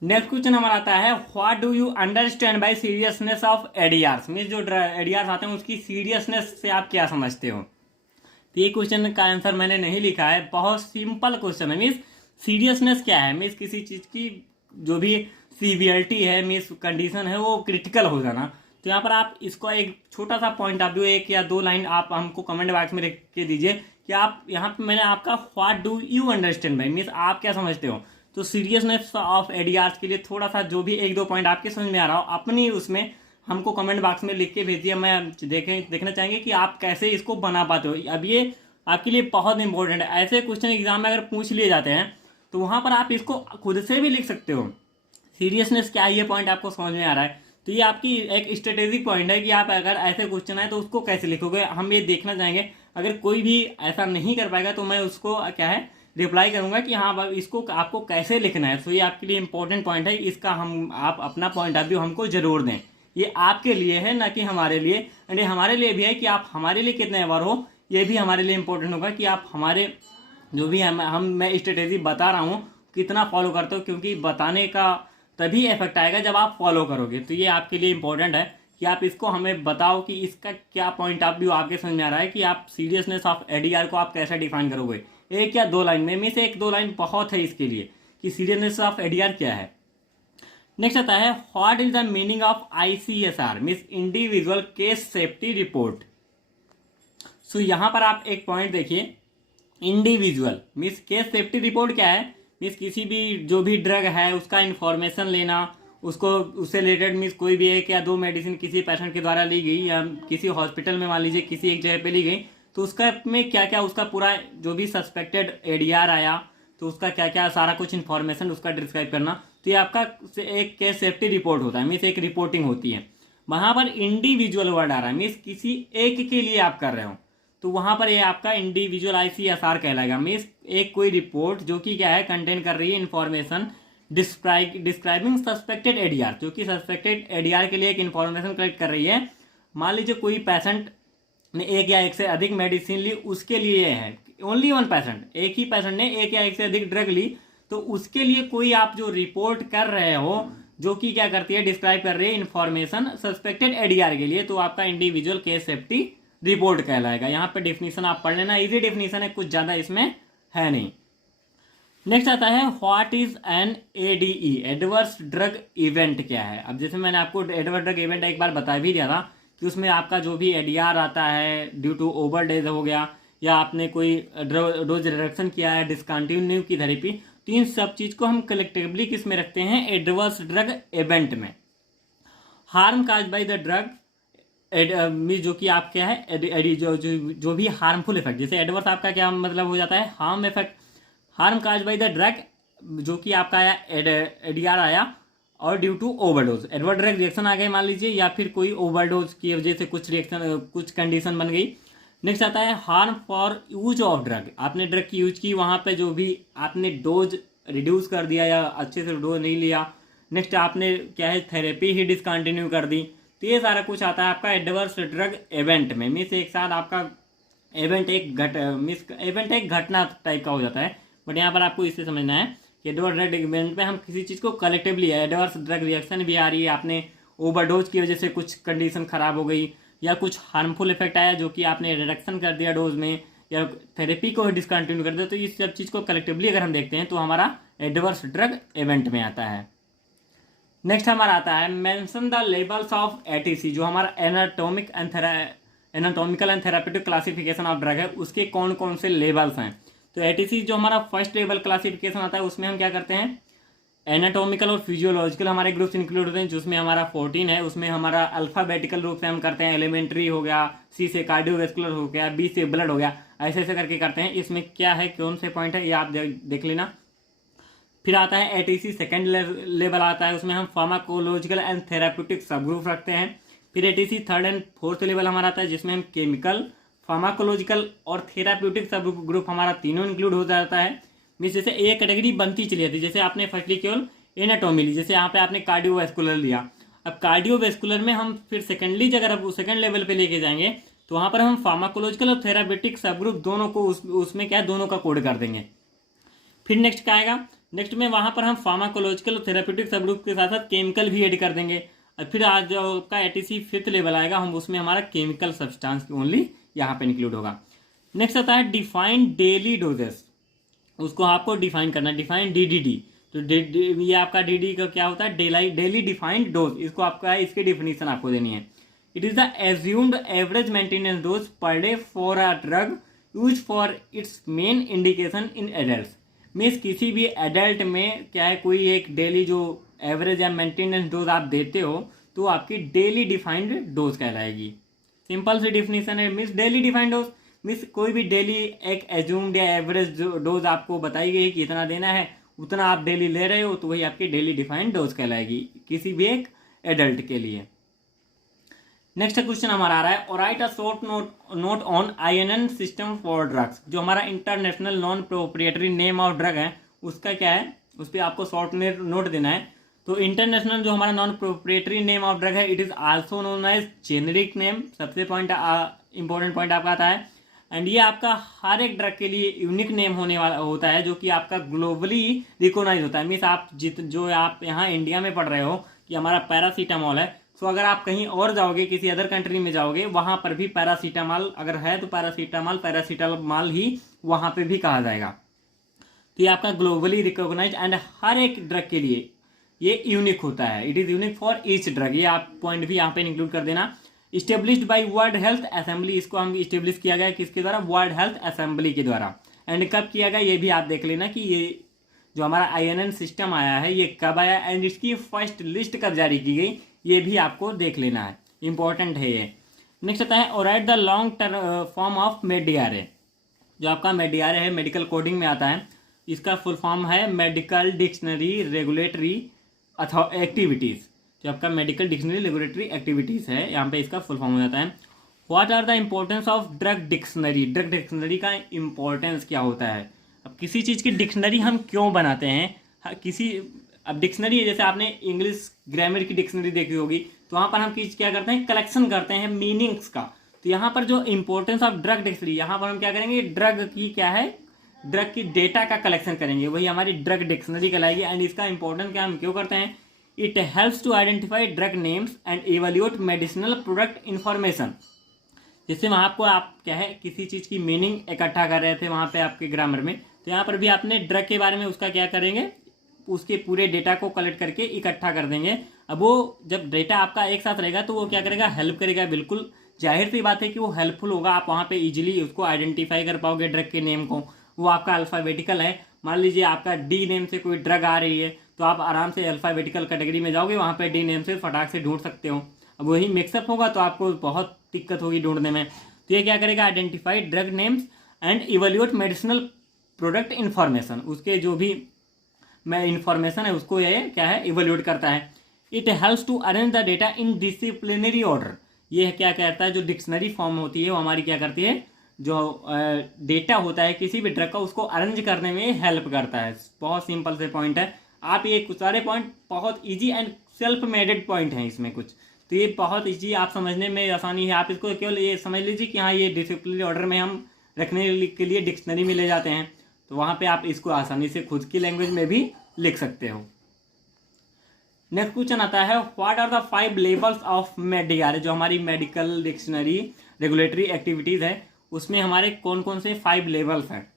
Next question हमारा आता है what do you understand by seriousness of ADRs. Means जो एडीआर्स आते हैं उसकी सीरियसनेस से आप क्या समझते हो। तो ये क्वेश्चन का आंसर मैंने नहीं लिखा है, बहुत सिंपल क्वेश्चन है। मीन्स सीरियसनेस क्या है, मीन्स किसी चीज़ की जो भी सीवियरिटी है मीन्स कंडीशन है वो क्रिटिकल हो जाना। तो यहाँ पर आप इसको एक छोटा सा पॉइंट ऑफ व्यू 1 या 2 लाइन आप हमको कमेंट बॉक्स में लिख के दीजिए कि आप यहाँ पे मैंने आपका what do you understand bye means आप क्या समझते हो। तो सीरियसनेस ऑफ एडीआर्स के लिए थोड़ा सा जो भी 1-2 पॉइंट आपके समझ में आ रहा हो अपनी उसमें हमको कमेंट बॉक्स में लिख के भेजिए। मैं देखना चाहेंगे कि आप कैसे इसको बना पाते हो। अब ये आपके लिए बहुत इंपॉर्टेंट है, ऐसे क्वेश्चन एग्जाम में अगर पूछ लिए जाते हैं तो वहाँ पर आप इसको खुद से भी लिख सकते हो। सीरियसनेस क्या है ये पॉइंट आपको समझ में आ रहा है, तो ये आपकी एक स्ट्रेटेजिक पॉइंट है कि आप अगर ऐसे क्वेश्चन आए तो उसको कैसे लिखोगे। हम ये देखना चाहेंगे, अगर कोई भी ऐसा नहीं कर पाएगा तो मैं उसको क्या है रिप्लाई करूंगा कि हाँ इसको आपको कैसे लिखना है। तो ये आपके लिए इंपॉर्टेंट पॉइंट है, इसका आप अपना पॉइंट ऑफ व्यू हमको जरूर दें। ये आपके लिए है ना कि हमारे लिए, एंड ये हमारे लिए भी है कि आप हमारे लिए कितने अवर हो, ये भी हमारे लिए इंपॉर्टेंट होगा कि आप हमारे जो भी मैं स्ट्रेटेजी बता रहा हूँ कितना फॉलो करते हो, क्योंकि बताने का तभी इफेक्ट आएगा जब आप फॉलो करोगे। तो ये आपके लिए इंपॉर्टेंट है कि आप इसको हमें बताओ कि इसका क्या पॉइंट ऑफ व्यू आपके समझ में आ रहा है कि आप सीरियसनेस ऑफ एडीआर को आप कैसे डिफाइन करोगे, एक या दो लाइन में से एक दो लाइन बहुत है इसके लिए कि सीरियसनेस ऑफ एडीआर क्या है। नेक्स्ट आता है what is the meaning of ICSR means individual case safety report. So यहां पर आप एक पॉइंट देखिए, individual means case safety report क्या है, मीन्स किसी भी जो भी ड्रग है उसका इंफॉर्मेशन लेना, उसको उससे रिलेटेड मीन्स कोई भी एक या दो मेडिसिन किसी पेशेंट के द्वारा ली गई या किसी हॉस्पिटल में मान लीजिए किसी एक जगह पे ली गई, तो उसका में क्या क्या उसका पूरा जो भी सस्पेक्टेड एडीआर आया तो उसका क्या क्या सारा कुछ इन्फॉर्मेशन उसका डिस्क्राइब करना। तो ये आपका एक केस सेफ्टी रिपोर्ट होता है, मीन्स एक रिपोर्टिंग होती है। वहां पर इंडिविजुअल वर्ड आ रहा है, मीन्स किसी एक के लिए आप कर रहे हो, तो वहां पर ये आपका इंडिविजुअल आईसीएसआर कहलाएगा। मीन्स एक कोई रिपोर्ट जो कि क्या है कंटेन कर रही है इन्फॉर्मेशन डिस्क्राइबिंग सस्पेक्टेड एडीआर, जो कि सस्पेक्टेड एडीआर के लिए एक इन्फॉर्मेशन कलेक्ट कर रही है। मान लीजिए कोई पेशेंट ने एक या एक से अधिक मेडिसिन ली, उसके लिए है ओनली वन पेशेंट, एक ही पेशेंट ने एक या एक से अधिक ड्रग ली, तो उसके लिए कोई आप जो रिपोर्ट कर रहे हो जो कि क्या करती है डिस्क्राइब कर रही है इन्फॉर्मेशन सस्पेक्टेड एडीआर के लिए, तो आपका इंडिविजुअल केस सेफ्टी रिपोर्ट कहलाएगा। यहाँ पे डेफिनेशन आप पढ़ लेना, इजी डेफिनेशन है, कुछ ज्यादा इसमें है नहीं। नेक्स्ट आता है what is an ADE adverse drug event क्या है। अब जैसे मैंने आपको एडवर्स ड्रग इवेंट एक बार बता भी दिया था कि उसमें आपका जो भी एडीआर आता है ड्यू टू ओवरडोज हो गया या आपने कोई डोज रिडक्शन किया है, डिसकंटिन्यू की थेरेपी, तो इन सब चीज को हम कलेक्टिवली किस में रखते हैं, एडवर्स ड्रग इवेंट में। Harm cause by the drug जो कि आप क्या है जो भी हार्मफुल इफेक्ट, जैसे एडवर्स आपका क्या मतलब हो जाता है harm effect, harm cause by the drug जो कि आपका आया एडीआर आया और due to overdose adverse drug reaction आ गए मान लीजिए, या फिर कोई ओवरडोज की वजह से कुछ रिएक्शन कुछ कंडीशन बन गई। नेक्स्ट आता है harm for use of drug, आपने ड्रग की यूज की, वहां पे जो भी आपने डोज रिड्यूस कर दिया या अच्छे से डोज नहीं लिया। नेक्स्ट आपने क्या है थेरेपी ही डिसकंटिन्यू कर दी, तो ये सारा कुछ आता है आपका एडवर्स ड्रग इवेंट में। मीन्स एक साथ आपका इवेंट एक घटना टाइप का हो जाता है, बट यहाँ पर आपको इससे समझना है कि एडवर्स ड्रग इवेंट में हम किसी चीज़ को कलेक्टिवली एडवर्स ड्रग रिएक्शन भी आ रही है, आपने ओवरडोज की वजह से कुछ कंडीशन खराब हो गई या कुछ हार्मफुल इफेक्ट आया जो कि आपने रिडक्शन कर दिया डोज में या थेरेपी को डिसकंटिन्यू कर दिया, तो इस सब चीज़ को कलेक्टिवली अगर हम देखते हैं तो हमारा एडवर्स ड्रग इवेंट में आता है। नेक्स्ट हमारा आता है mention the levels of ATC, जो हमारा anatomical and therapeutic classification of drug है, उसके कौन कौन से लेवल्स हैं। तो एटीसी जो हमारा फर्स्ट लेवल क्लासिफिकेशन आता है उसमें हम क्या करते हैं, एनाटॉमिकल और फिजियोलॉजिकल हमारे ग्रुप्स इंक्लूड होते हैं, जिसमें हमारा 14 है। उसमें हमारा अल्फाबेटिकल रूप से हम करते हैं, एलिमेंट्री हो गया, सी से कार्डियोवेस्कुलर हो गया, बी से ब्लड हो गया, ऐसे ऐसे करके करते हैं। इसमें क्या है कौन से पॉइंट है ये आप देख लेना। फिर आता है एटीसी सेकेंड लेवल आता है, उसमें हम pharmacological and therapeutic sub group रखते हैं। फिर ATC third and fourth level हमारा आता है जिसमें हम केमिकल, फार्माकोलॉजिकल और थेराप्यूटिक सब ग्रुप हमारा तीनों इंक्लूड हो जाता है। मीन्स जैसे एक कैटेगरी बनती चली जाती है, जैसे आपने फर्स्टली केवल एनाटॉमी ली, जैसे यहाँ पे आपने कार्डियोवैस्कुलर लिया, अब कार्डियोवैस्कुलर में हम फिर सेकेंडली अगर अब सेकेंड लेवल पे लेके जाएंगे तो वहाँ पर हम फार्माकोलॉजिकल और थेराप्यूटिक सब ग्रुप दोनों को उसमें क्या है दोनों का कोड कर देंगे। फिर नेक्स्ट क्या आएगा, नेक्स्ट में वहाँ पर हम फार्माकोलॉजिकल और थेराप्यूटिक सब ग्रुप के साथ साथ केमिकल भी ऐड कर देंगे। और फिर आज जो आपका एटीसी फिफ्थ लेवल आएगा, हम उसमें हमारा केमिकल सब्सटेंस ओनली यहाँ पे इंक्लूड होगा। नेक्स्ट आता है डिफाइंड डेली डोजेस, उसको आपको डिफाइन करना, डिफाइन डीडीडी। तो ये आपका डीडी का क्या होता है, डेली डिफाइंड डोज, इसको आपका इसकी डिफिनीशन आपको देनी है। It is the assumed average maintenance dose per day for a drug use for its main indication in adult. Means किसी भी एडल्ट में क्या है कोई एक डेली जो एवरेज या मेंटेनेंस डोज आप देते हो तो आपकी डेली डिफाइंड डोज कहलाएगी। सिंपल सी डिफिनीशन है, means daily defined dose means कोई भी डेली एक एज्यूम्ड या एवरेज डोज आपको बताई गई कि इतना देना है, उतना आप डेली ले रहे हो तो वही आपकी डेली डिफाइंड डोज कहलाएगी किसी भी एक एडल्ट के लिए। नेक्स्ट क्वेश्चन हमारा आ रहा है, write a short note on INN system for drugs. जो हमारा international non proprietary name of drug है उसका क्या है, उस पर आपको शॉर्ट नोट देना है। तो इंटरनेशनल जो हमारा non proprietary name of drug है, it is also known as generic name. सबसे पॉइंट इंपॉर्टेंट पॉइंट आपका आता है एंड ये आपका हर एक ड्रग के लिए यूनिक नेम होने वाला होता है, जो कि आपका ग्लोबली रिकॉग्नाइज होता है। मीन्स आप जो आप यहाँ इंडिया में पढ़ रहे हो कि हमारा पैरासीटामॉल है, तो अगर आप कहीं और जाओगे, किसी अदर कंट्री में जाओगे, वहाँ पर भी पैरासीटामॉल अगर है तो पैरासीटामॉल ही वहाँ पे भी कहा जाएगा। तो ये आपका ग्लोबली रिकॉग्नाइज एंड हर एक ड्रग के लिए ये यूनिक होता है। It is unique for each drug. ये आप पॉइंट भी यहाँ पे इंक्लूड कर देना। Established bye world health assembly, इसको हम इस्टेब्लिश किया गया किसके द्वारा? वर्ल्ड हेल्थ असेंबली के द्वारा। एंड कब किया गया ये भी आप देख लेना कि ये जो हमारा INN सिस्टम आया है ये कब आया एंड इसकी फर्स्ट लिस्ट कब जारी की गई, ये भी आपको देख लेना है, इंपॉर्टेंट है ये। नेक्स्ट आता है or write the long term form of MedDRA. जो आपका मेडियारे है मेडिकल कोडिंग में आता है, इसका फुल फॉर्म है मेडिकल डिक्शनरी रेगुलेटरी एक्टिविटीज़। जो आपका मेडिकल डिक्शनरी रेगुलेटरी एक्टिविटीज़ है, यहाँ पे इसका फुल फॉर्म हो जाता है। What are the importance of drug dictionary? Drug dictionary का इम्पोर्टेंस क्या होता है? अब किसी चीज़ की डिक्शनरी हम क्यों बनाते हैं? अब डिक्शनरी है, जैसे आपने इंग्लिश ग्रामर की डिक्शनरी देखी होगी, तो वहाँ पर हम क्या करते हैं? कलेक्शन करते हैं मीनिंग्स का। तो यहाँ पर जो इम्पोर्टेंस ऑफ ड्रग डिक्शनरी, यहाँ पर हम क्या करेंगे? ड्रग की क्या है? ड्रग की डेटा का कलेक्शन करेंगे, वही हमारी ड्रग डिक्शनरी कहलाएगी। एंड इसका इंपॉर्टेंस क्या हम क्यों करते हैं? It helps to identify drug names and evaluate medicinal product information. जैसे वहाँ आपको आप क्या है किसी चीज़ की मीनिंग इकट्ठा कर रहे थे वहाँ पे आपके ग्रामर में, तो यहाँ पर भी आपने ड्रग के बारे में उसका क्या करेंगे? उसके पूरे डेटा को कलेक्ट करके इकट्ठा कर देंगे। अब वो जब डेटा आपका एक साथ रहेगा तो वो क्या करेगा? हेल्प करेगा। बिल्कुल जाहिर सी बात है कि वो हेल्पफुल होगा। आप वहाँ पे इजीली उसको आइडेंटिफाई कर पाओगे ड्रग के नेम को। वो आपका अल्फ़ाबेटिकल है, मान लीजिए आपका D नेम से कोई ड्रग आ रही है तो आप आराम से अल्फ़ाबेटिकल कैटेगरी में जाओगे, वहाँ पे D नेम से फटाक से ढूंढ सकते हो। अब वही मिक्सअप होगा तो आपको बहुत दिक्कत होगी ढूंढने में। तो ये क्या करेगा? Identify drug names and evaluate medicinal product information. उसके जो भी इन्फॉर्मेशन है उसको ये क्या है? इवैल्यूएट करता है। It helps to arrange the data in disciplinary order. ये क्या कहता है? जो डिक्शनरी फॉर्म होती है वो हमारी क्या करती है? जो डेटा होता है किसी भी ड्रग का उसको अरेंज करने में हेल्प करता है। बहुत सिंपल से पॉइंट है। आप ये कुछ सारे पॉइंट बहुत इजी एंड सेल्फ मेडेड पॉइंट हैं इसमें कुछ, तो ये बहुत इजी, आप समझने में आसानी है। आप इसको केवल ये समझ लीजिए कि हाँ ये डिसिप्लिनरी ऑर्डर में हम रखने के लिए डिक्शनरी में ले जाते हैं, तो वहाँ पे आप इसको आसानी से खुद की लैंग्वेज में भी लिख सकते हो। नेक्स्ट क्वेश्चन आता है what are the 5 levels of MedDRA. जो हमारी मेडिकल डिक्शनरी रेगुलेटरी एक्टिविटीज़ है उसमें हमारे कौन कौन से 5 लेवल्स हैं।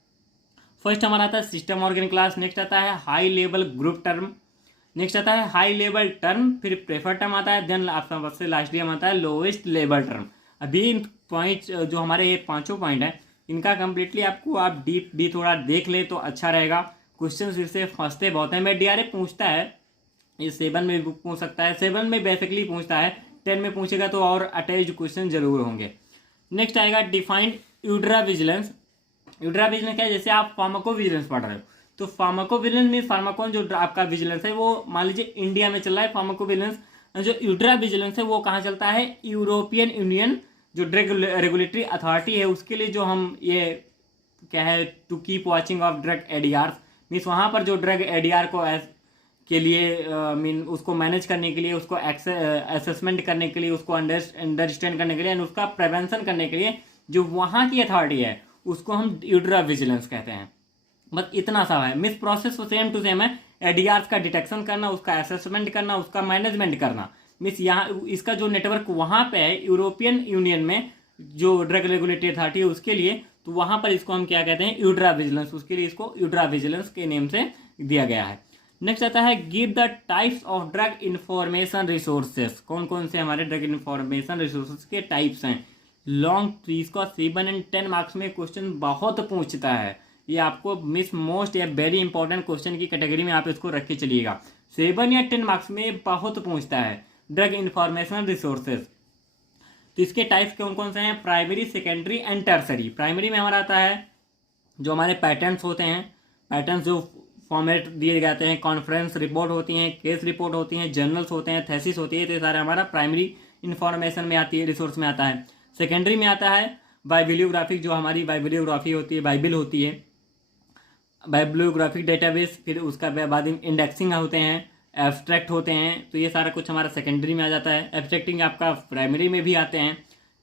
फर्स्ट हमारा आता है सिस्टम ऑर्गन क्लास, नेक्स्ट आता है high level group term, next आता है हाई लेवल टर्म, फिर प्रेफर टर्म आता है, देन सबसे लास्ट में आता है लोवेस्ट लेवल टर्म। अभी इन पॉइंट जो हमारे ये 5 पॉइंट हैं इनका कम्प्लीटली आपको आप डीप भी थोड़ा देख ले तो अच्छा रहेगा। क्वेश्चन इससे फंसते बहुत हैं। मेडियारे पूछता है, ये 7 में भी पूछ सकता है, 7 में बेसिकली पूछता है, 10 में पूछेगा तो और अटैच्ड क्वेश्चन जरूर होंगे। नेक्स्ट आएगा डिफाइंड यूड्रा विजिलेंस। यूड्रा विजिलेंस क्या है? जैसे आप फार्माकोविजिलेंस पढ़ रहे हो तो फार्माकोविजिलेंस में फार्माकोन जो आपका विजिलेंस है वो मान लीजिए इंडिया में चल रहा है फार्माकोविजिलेंस। जो यूड्रा विजिलेंस है वो कहाँ चलता है? यूरोपियन यूनियन जो ड्रग रेगुलेटरी अथॉरिटी है उसके लिए, जो हम ये क्या है to keep watching of drug ADR, means वहाँ पर जो ड्रग एडीआर को के लिए मीन उसको मैनेज करने के लिए, उसको असेसमेंट करने के लिए, उसको अंडरस्टैंड करने के लिए एंड उसका प्रिवेंशन करने के लिए जो वहाँ की अथॉरिटी है उसको हम यूड्रा विजिलेंस कहते हैं। बस इतना सा है। Miss process same to same है। एडीआर का डिटेक्शन करना, उसका असेसमेंट करना, उसका मैनेजमेंट करना। मिस यहाँ इसका जो नेटवर्क वहाँ पे है यूरोपियन यूनियन में जो ड्रग रेगुलेटरी अथॉरिटी है उसके लिए, तो वहाँ पर इसको हम क्या कहते हैं? यूड्रा विजिलेंस। उसके लिए इसको यूड्रा विजिलेंस के नेम से दिया गया है। नेक्स्ट आता है give the types of drug information resources. कौन कौन से हमारे ड्रग इन्फॉर्मेशन रिसोर्सेज के टाइप्स हैं? लॉन्ग इसका 7 एंड 10 मार्क्स में क्वेश्चन बहुत पूछता है। ये आपको मिस मोस्ट या वेरी इंपॉर्टेंट क्वेश्चन की कैटेगरी में आप इसको रख के चलिएगा। 7 या 10 मार्क्स में बहुत पूछता है ड्रग इन्फॉर्मेशन रिसोर्सेज। तो इसके टाइप्स कौन कौन से हैं? Primary, secondary and tertiary. Primary में हमारा आता है जो हमारे पैटर्न्स होते हैं, पैटर्न्स जो फॉर्मेट दिए जाते हैं, कॉन्फ्रेंस रिपोर्ट होती हैं, केस रिपोर्ट होती हैं, जर्नल्स होते हैं, थेसिस होती है, तो ये सारा हमारा प्राइमरी इन्फॉर्मेशन में आती है, रिसोर्स में आता है। सेकेंडरी में आता है बाइबिलियोग्राफिक, जो हमारी बाइबिलियोग्राफी होती है, बाइबिल होती है, बाइबिलियोग्राफिक डेटाबेस। फिर उसका बाद इंडेक्सिंग होते हैं, एब्स्ट्रैक्ट होते हैं, तो ये सारा कुछ हमारा सेकेंडरी में आ जाता है। एब्स्ट्रैक्टिंग आपका प्राइमरी में भी आते हैं।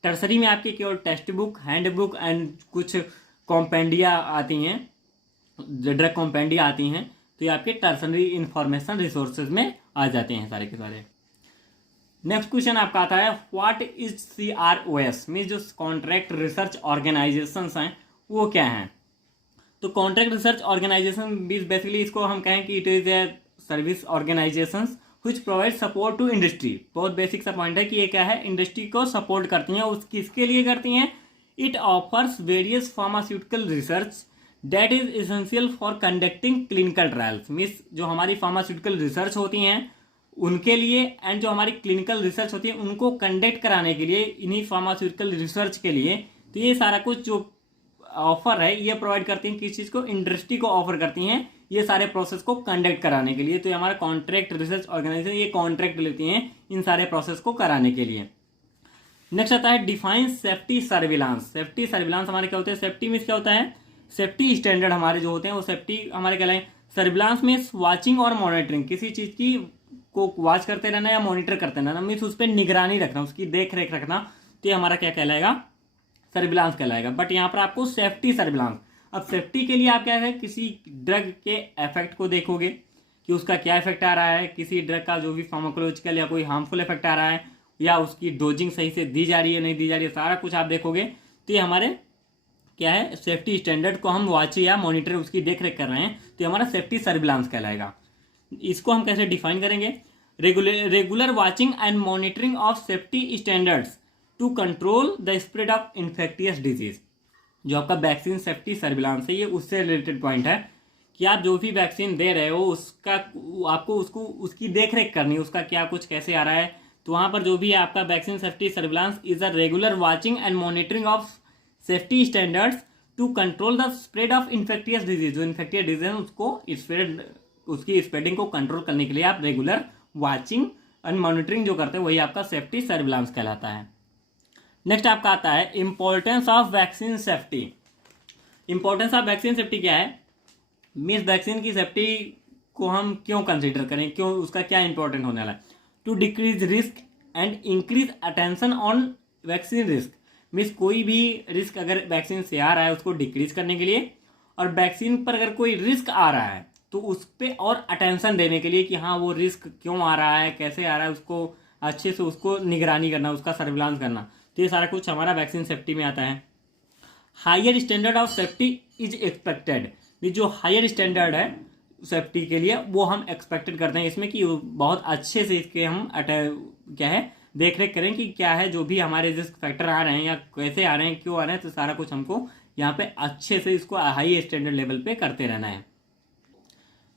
टर्सरी में आपकी केवल text book, hand book and कुछ कॉम्पेंडिया आती हैं, ड्रग कॉम्पेंडिया आती हैं, तो ये आपके टर्सरी इंफॉर्मेशन रिसोर्सेज में आ जाते हैं सारे के सारे। नेक्स्ट क्वेश्चन आपका आता है व्हाट इज CROS, मीन्स जो कॉन्ट्रैक्ट रिसर्च ऑर्गेनाइजेशन हैं वो क्या हैं। तो contract research organisation means basically इसको हम कहें कि it is a service organisation which provide support to industry. बहुत बेसिक सा पॉइंट है कि ये क्या है, इंडस्ट्री को सपोर्ट करती हैं। उस किसके लिए करती हैं, it offers various pharmaceutical research that is essential for conducting clinical trials, means जो हमारी फार्मास्यूटिकल रिसर्च होती हैं उनके लिए एंड जो हमारी क्लिनिकल रिसर्च होती है उनको कंडक्ट कराने के लिए, इन्हीं फार्मास्यूटिकल रिसर्च के लिए। तो ये सारा कुछ जो ऑफर है ये प्रोवाइड करती हैं, किस चीज़ को, इंडस्ट्री को ऑफर करती हैं ये सारे प्रोसेस को कंडक्ट कराने के लिए। तो ये हमारा कॉन्ट्रैक्ट रिसर्च ऑर्गेनाइजेशन ये कॉन्ट्रैक्ट लेती हैं इन सारे प्रोसेस को कराने के लिए। नेक्स्ट आता है define safety surveillance. Safety surveillance हमारे क्या होते हैं, सेफ्टी मीन्स क्या होता है, सेफ्टी स्टैंडर्ड हमारे जो होते हैं वो सेफ्टी हमारे कहलाएं। सर्विलांस मीन्स वाचिंग और मॉनिटरिंग, किसी चीज़ की को वॉच करते रहना या मॉनिटर करते रहना, मीन्स उस पर निगरानी रखना, उसकी देख रेख रखना, तो ये हमारा क्या कहलाएगा, सर्विलांस कहलाएगा। बट यहाँ पर आपको सेफ्टी सर्विलांस, अब सेफ्टी के लिए आप क्या है, किसी ड्रग के इफेक्ट को देखोगे कि उसका क्या इफेक्ट आ रहा है, किसी ड्रग का जो भी फार्माकोलॉजिकल या कोई हार्मफुल इफेक्ट आ रहा है या उसकी डोजिंग सही से दी जा रही है नहीं दी जा रही है, सारा कुछ आप देखोगे। तो ये हमारे क्या है, सेफ्टी स्टैंडर्ड को हम वॉच या मॉनिटर उसकी देख रेख कर रहे हैं, तो ये हमारा सेफ्टी सर्विलांस कहलाएगा। इसको हम कैसे डिफाइन करेंगे, regular watching and monitoring of safety standards to control the spread of infectious disease. जो आपका वैक्सीन सेफ्टी सर्विलांस है ये उससे रिलेटेड पॉइंट है कि आप जो भी वैक्सीन दे रहे हो उसका आपको उसको उसकी देख रेख करनी है, उसका क्या कुछ कैसे आ रहा है। तो वहाँ पर जो भी है आपका vaccine safety surveillance is a regular watching and monitoring of safety standards to control the spread of infectious disease. जो इन्फेक्टियस डिजीज है उसको स्प्रेड, उसकी स्प्रेडिंग को कंट्रोल करने के लिए आप रेगुलर वॉचिंग एंड मॉनिटरिंग जो करते हैं वही आपका सेफ्टी सर्विलांस कहलाता है। नेक्स्ट आपका आता है importance of vaccine safety. Importance of vaccine safety क्या है, मीन्स वैक्सीन की सेफ्टी को हम क्यों कंसीडर करें, क्यों, उसका क्या इंपॉर्टेंट होने वाला है। To decrease risk and increase attention on vaccine risk, means कोई भी रिस्क अगर वैक्सीन से आ रहा है उसको डिक्रीज करने के लिए, और वैक्सीन पर अगर कोई रिस्क आ रहा है तो उस पर और अटेंशन देने के लिए कि हाँ वो रिस्क क्यों आ रहा है, कैसे आ रहा है, उसको अच्छे से उसको निगरानी करना, उसका सर्विलांस करना। तो ये सारा कुछ हमारा वैक्सीन सेफ्टी में आता है। Higher standard of safety is expected, जो हायर स्टैंडर्ड है सेफ्टी के लिए वो हम एक्सपेक्टेड करते हैं इसमें कि बहुत अच्छे से इसके हम क्या है देख रेख करें कि क्या है, जो भी हमारे रिस्क फैक्टर आ रहे हैं या कैसे आ रहे हैं, क्यों आ रहे हैं, तो सारा कुछ हमको यहाँ पे अच्छे से इसको हाई स्टैंडर्ड लेवल पे करते रहना है।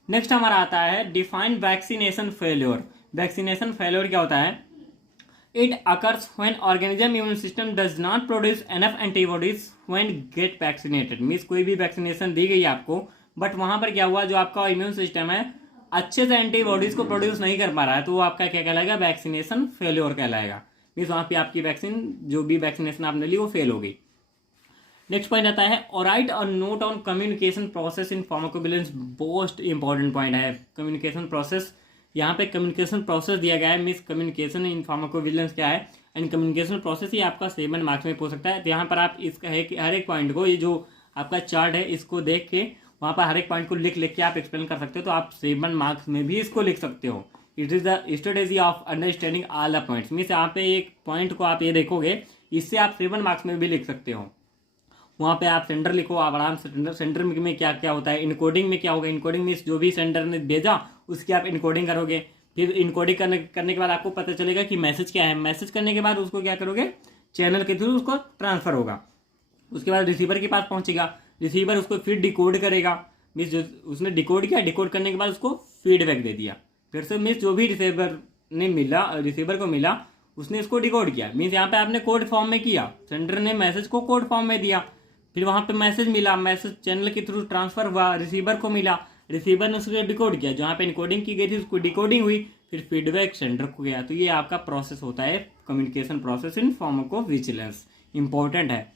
नेक्स्ट हमारा आता है define vaccination failure. Vaccination failure क्या होता है, it occurs when organism immune system does not produce enough antibodies when get vaccinated. Means कोई भी वैक्सीनेशन दी गई आपको बट वहां पर क्या हुआ, जो आपका इम्यून सिस्टम है अच्छे से एंटीबॉडीज को प्रोड्यूस नहीं कर पा रहा है, तो वो आपका क्या कहलाएगा, वैक्सीनेशन फेल्योर कहलाएगा। मीन्स वहां पे आपकी वैक्सीन जो भी वैक्सीनेशन आपने ली वो फेल हो गई। नेक्स्ट पॉइंट आता है और राइट और note on communication process in pharmacovigilance. Most important point है कम्युनिकेशन प्रोसेस। यहाँ पे कम्युनिकेशन प्रोसेस दिया गया है, मीन्स कम्युनिकेशन इन फार्माकोविजिलेंस क्या है एंड कम्युनिकेशन प्रोसेस ही आपका 7 मार्क्स में पूछ सकता है। तो यहाँ पर आप इसका है कि हर एक पॉइंट को, ये जो आपका चार्ट है इसको देख के वहाँ पर हर एक पॉइंट को लिख के आप एक्सप्लेन कर सकते हो, तो आप 7 मार्क्स में भी इसको लिख सकते हो। It is the strategy of understanding all the points. Means यहाँ पे एक पॉइंट को आप ये देखोगे, इससे आप 7 मार्क्स में भी लिख सकते हो। वहाँ पे आप सेंटर लिखो, आप आराम से सेंटर में क्या क्या होता है, इनकोडिंग में क्या होगा, इनकोडिंग मीन्स जो भी सेंटर ने भेजा उसकी आप इनकोडिंग करोगे। फिर इनकोडिंग करने के बाद आपको पता चलेगा कि मैसेज क्या है, मैसेज करने के बाद उसको क्या करोगे, चैनल के थ्रू उसको ट्रांसफर होगा, उसके बाद रिसीवर के पास पहुंचेगा, रिसीवर उसको फिर डिकोड करेगा। मीन्स जो उसने डिकोड किया, डिकोड करने के बाद उसको फीडबैक दे दिया, फिर से मीन्स जो भी रिसीवर को मिला उसने इसको डिकोड किया। मीन्स यहाँ पे आपने कोड फॉर्म में किया, सेंडर ने मैसेज को कोड फॉर्म में दिया, फिर वहाँ पे मैसेज मिला, मैसेज चैनल के थ्रू ट्रांसफर हुआ, रिसीवर को मिला, रिसीवर ने उसको डिकोड किया, जहाँ पे इनकोडिंग की गई थी उसको डिकोडिंग हुई, फिर फीडबैक सेंडर को गया। तो ये आपका प्रोसेस होता है communication process in pharmacovigilance. Important है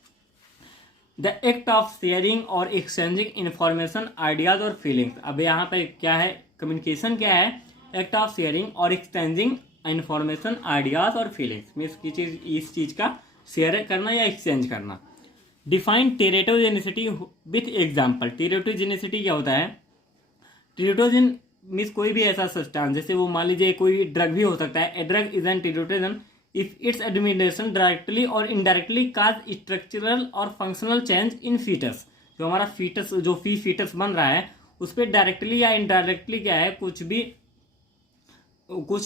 द एक्ट ऑफ शेयरिंग और एक्सचेंजिंग इंफॉर्मेशन, आइडियाज और फीलिंग्स। अब यहाँ पे क्या है, कम्युनिकेशन क्या है, एक्ट ऑफ शेयरिंग और एक्सचेंजिंग इंफॉर्मेशन, आइडियाज और फीलिंग्स। मीन्स की चीज, इस चीज का शेयर करना या एक्सचेंज करना। Define teratogenicity with example. Teratogenicity क्या होता है? टेरेटोजन मीन्स कोई भी ऐसा सब्सटेंस, जैसे वो मान लीजिए कोई ड्रग भी हो सकता है। A drug is an teratogen if its administration directly और इनडायरेक्टली काज स्ट्रक्चरल और फंक्शनल चेंज इन फीटस। जो हमारा फीटस जो फीटस बन रहा है उस पर डायरेक्टली या इनडायरेक्टली क्या है, कुछ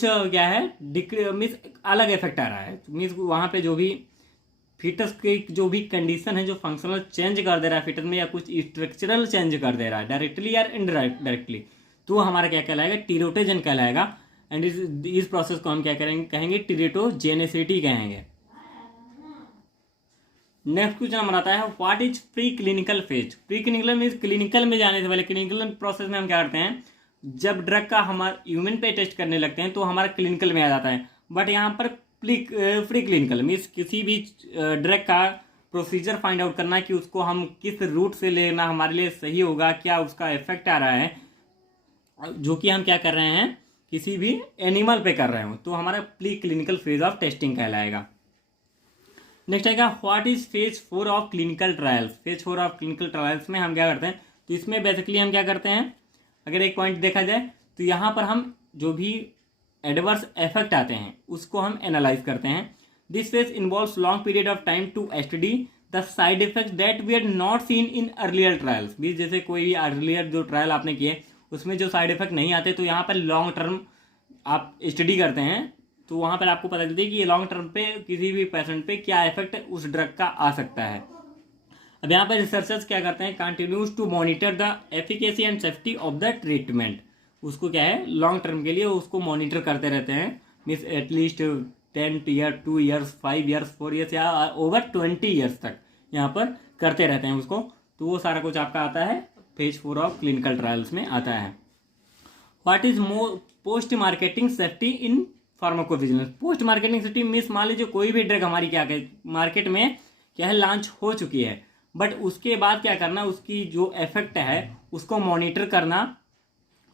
क्या है मीन्स अलग इफेक्ट आ रहा है। मीन्स वहाँ पे जो भी फीटस की जो भी कंडीशन है, जो फंक्शनल चेंज कर दे रहा है फीटस में, या कुछ स्ट्रक्चरल चेंज कर दे रहा है डायरेक्टली या इनडायरेक्टली, तो हमारा क्या कहलाएगा? टेरेटोजन कहलाएगा। एंड इस प्रोसेस को हम क्या कहेंगे? टेरेटोजेनेसिटी कहेंगे। नेक्स्ट क्वेश्चन हमारा आता है what is pre clinical phase. Pre clinical means clinical में जाने से पहले, क्लिनिकल प्रोसेस में हम क्या करते हैं, जब ड्रग का हमारे ह्यूमन पे टेस्ट करने लगते हैं तो हमारा क्लिनिकल में आ जाता है। बट यहाँ पर प्री क्लिनिकल मीन्स किसी भी ड्रग का प्रोसीजर फाइंड आउट करना कि उसको हम किस रूट से लेना हमारे लिए सही होगा, क्या उसका इफेक्ट आ रहा है, जो कि हम क्या कर रहे हैं, किसी भी एनिमल पे कर रहे हो, तो हमारा pre clinical phase of testing कहलाएगा। नेक्स्ट आएगा what is phase 4 of clinical trials. Phase 4 of clinical trials में हम क्या करते हैं, तो इसमें बेसिकली हम क्या करते हैं, अगर एक पॉइंट देखा जाए तो यहाँ पर हम जो भी एडवर्स इफेक्ट आते हैं उसको हम एनालाइज करते हैं। This phase involves long period of time to study the side effects that we are not seen in earlier trials. भी जैसे कोई भी अर्लियर जो ट्रायल आपने किए उसमें जो साइड इफेक्ट नहीं आते, तो यहाँ पर लॉन्ग टर्म आप स्टडी करते हैं, तो वहाँ पर आपको पता चलती है कि ये लॉन्ग टर्म पे किसी भी पेशेंट पे क्या इफेक्ट उस ड्रग का आ सकता है। अब यहाँ पर रिसर्चर्स क्या करते हैं, continues to monitor the efficacy and safety of the treatment. उसको क्या है, लॉन्ग टर्म के लिए उसको मॉनिटर करते रहते हैं, means at least 10 year, 2 years, 5 years, 4 years या ओवर 20 ईयर्स तक यहाँ पर करते रहते हैं उसको। तो वो सारा कुछ आपका आता है फेज 4 ऑफ क्लिनिकल ट्रायल्स में आता है। What is post marketing safety in pharmacovigilance. Post marketing safety means मान लीजिए कोई भी ड्रग हमारी क्या है मार्केट में क्या है लॉन्च हो चुकी है, बट उसके बाद क्या करना, उसकी जो इफेक्ट है उसको मॉनिटर करना,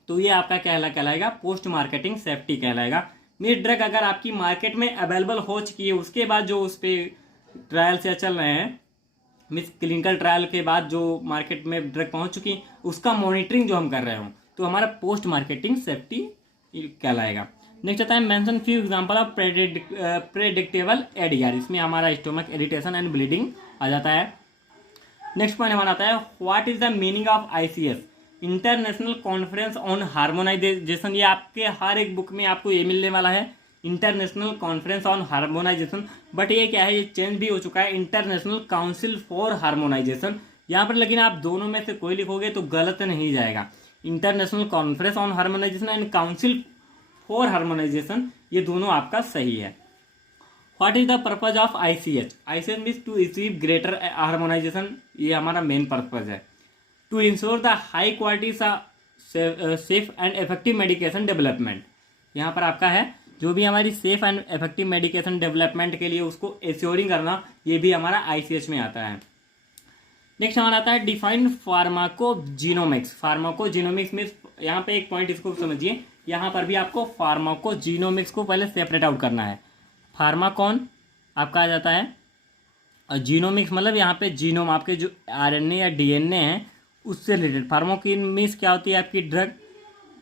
तो ये आपका कहलाएगा पोस्ट मार्केटिंग सेफ्टी कहलाएगा। मीन्स ड्रग अगर आपकी मार्केट में अवेलेबल हो चुकी है, उसके बाद जो उस पर ट्रायल्स या चल रहे हैं, मीन्स क्लिनिकल ट्रायल के बाद जो मार्केट में ड्रग पहुंच चुकी उसका मॉनिटरिंग जो हम कर रहे हो, तो हमारा पोस्ट मार्केटिंग सेफ्टी कहलाएगा। नेक्स्ट आता है mention few example of predictable ADR. इसमें हमारा स्टोमक इरिटेशन एंड ब्लीडिंग आ जाता है। नेक्स्ट पॉइंट हमारा आता है what is the meaning of ICS, international conference on harmonisation. ये आपके हर एक बुक में आपको ये मिलने वाला है, international conference on harmonisation. But ये क्या है, ये चेंज भी हो चुका है, इंटरनेशनल काउंसिल फॉर हार्मोनाइजेशन यहाँ पर। लेकिन आप दोनों में से कोई लिखोगे तो गलत नहीं जाएगा। International conference on harmonisation and council for harmonisation, ये दोनों आपका सही है। What is the purpose of ICH. ICH means to achieve greater harmonisation, ये हमारा मेन पर्पज है। To ensure the high quality safe and effective medication development, यहाँ पर आपका है जो भी हमारी safe and effective medication development के लिए उसको एश्योरिंग करना, ये भी हमारा आईसीएच में आता है। नेक्स्ट हमारा आता है डिफाइन फार्माकोजीनोमिक्स। फार्माकोजीनोमिक्स मीन्स यहाँ पे एक पॉइंट इसको समझिए, यहाँ पर भी आपको फार्माकोजीनोमिक्स को पहले सेपरेट आउट करना है। फार्माकॉन आपका आ जाता है और जीनोमिक्स मतलब यहाँ पे जीनोम आपके जो आरएनए या डीएनए है उससे रिलेटेड। फार्माकोजीनोमिक्स क्या होती है आपकी ड्रग,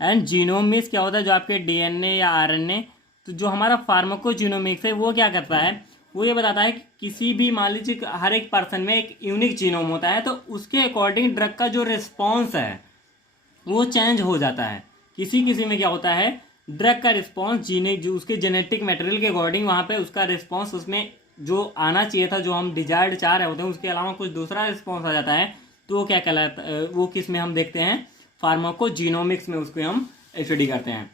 एंड जीनोमिक्स क्या होता है जो आपके डीएनए या आरएनए। तो जो हमारा फार्माकोजीनोमिक्स है वो क्या करता है, वो ये बताता है कि किसी भी मान लीजिए हर एक पर्सन में एक यूनिक जीनोम होता है, तो उसके अकॉर्डिंग ड्रग का जो रिस्पॉन्स है वो चेंज हो जाता है। किसी में क्या होता है, ड्रग का रिस्पॉन्स जो उसके जेनेटिक मटेरियल के अकॉर्डिंग वहाँ पे उसका रिस्पॉन्स उसमें जो आना चाहिए था, जो हम डिजायर्ड चाह रहे होते हैं, उसके अलावा कुछ दूसरा रिस्पॉन्स आ जाता है। तो वो क्या कहलाता है, वो किस में हम देखते हैं, फार्माकोजीनोमिक्स में उसको हम स्टडी करते हैं।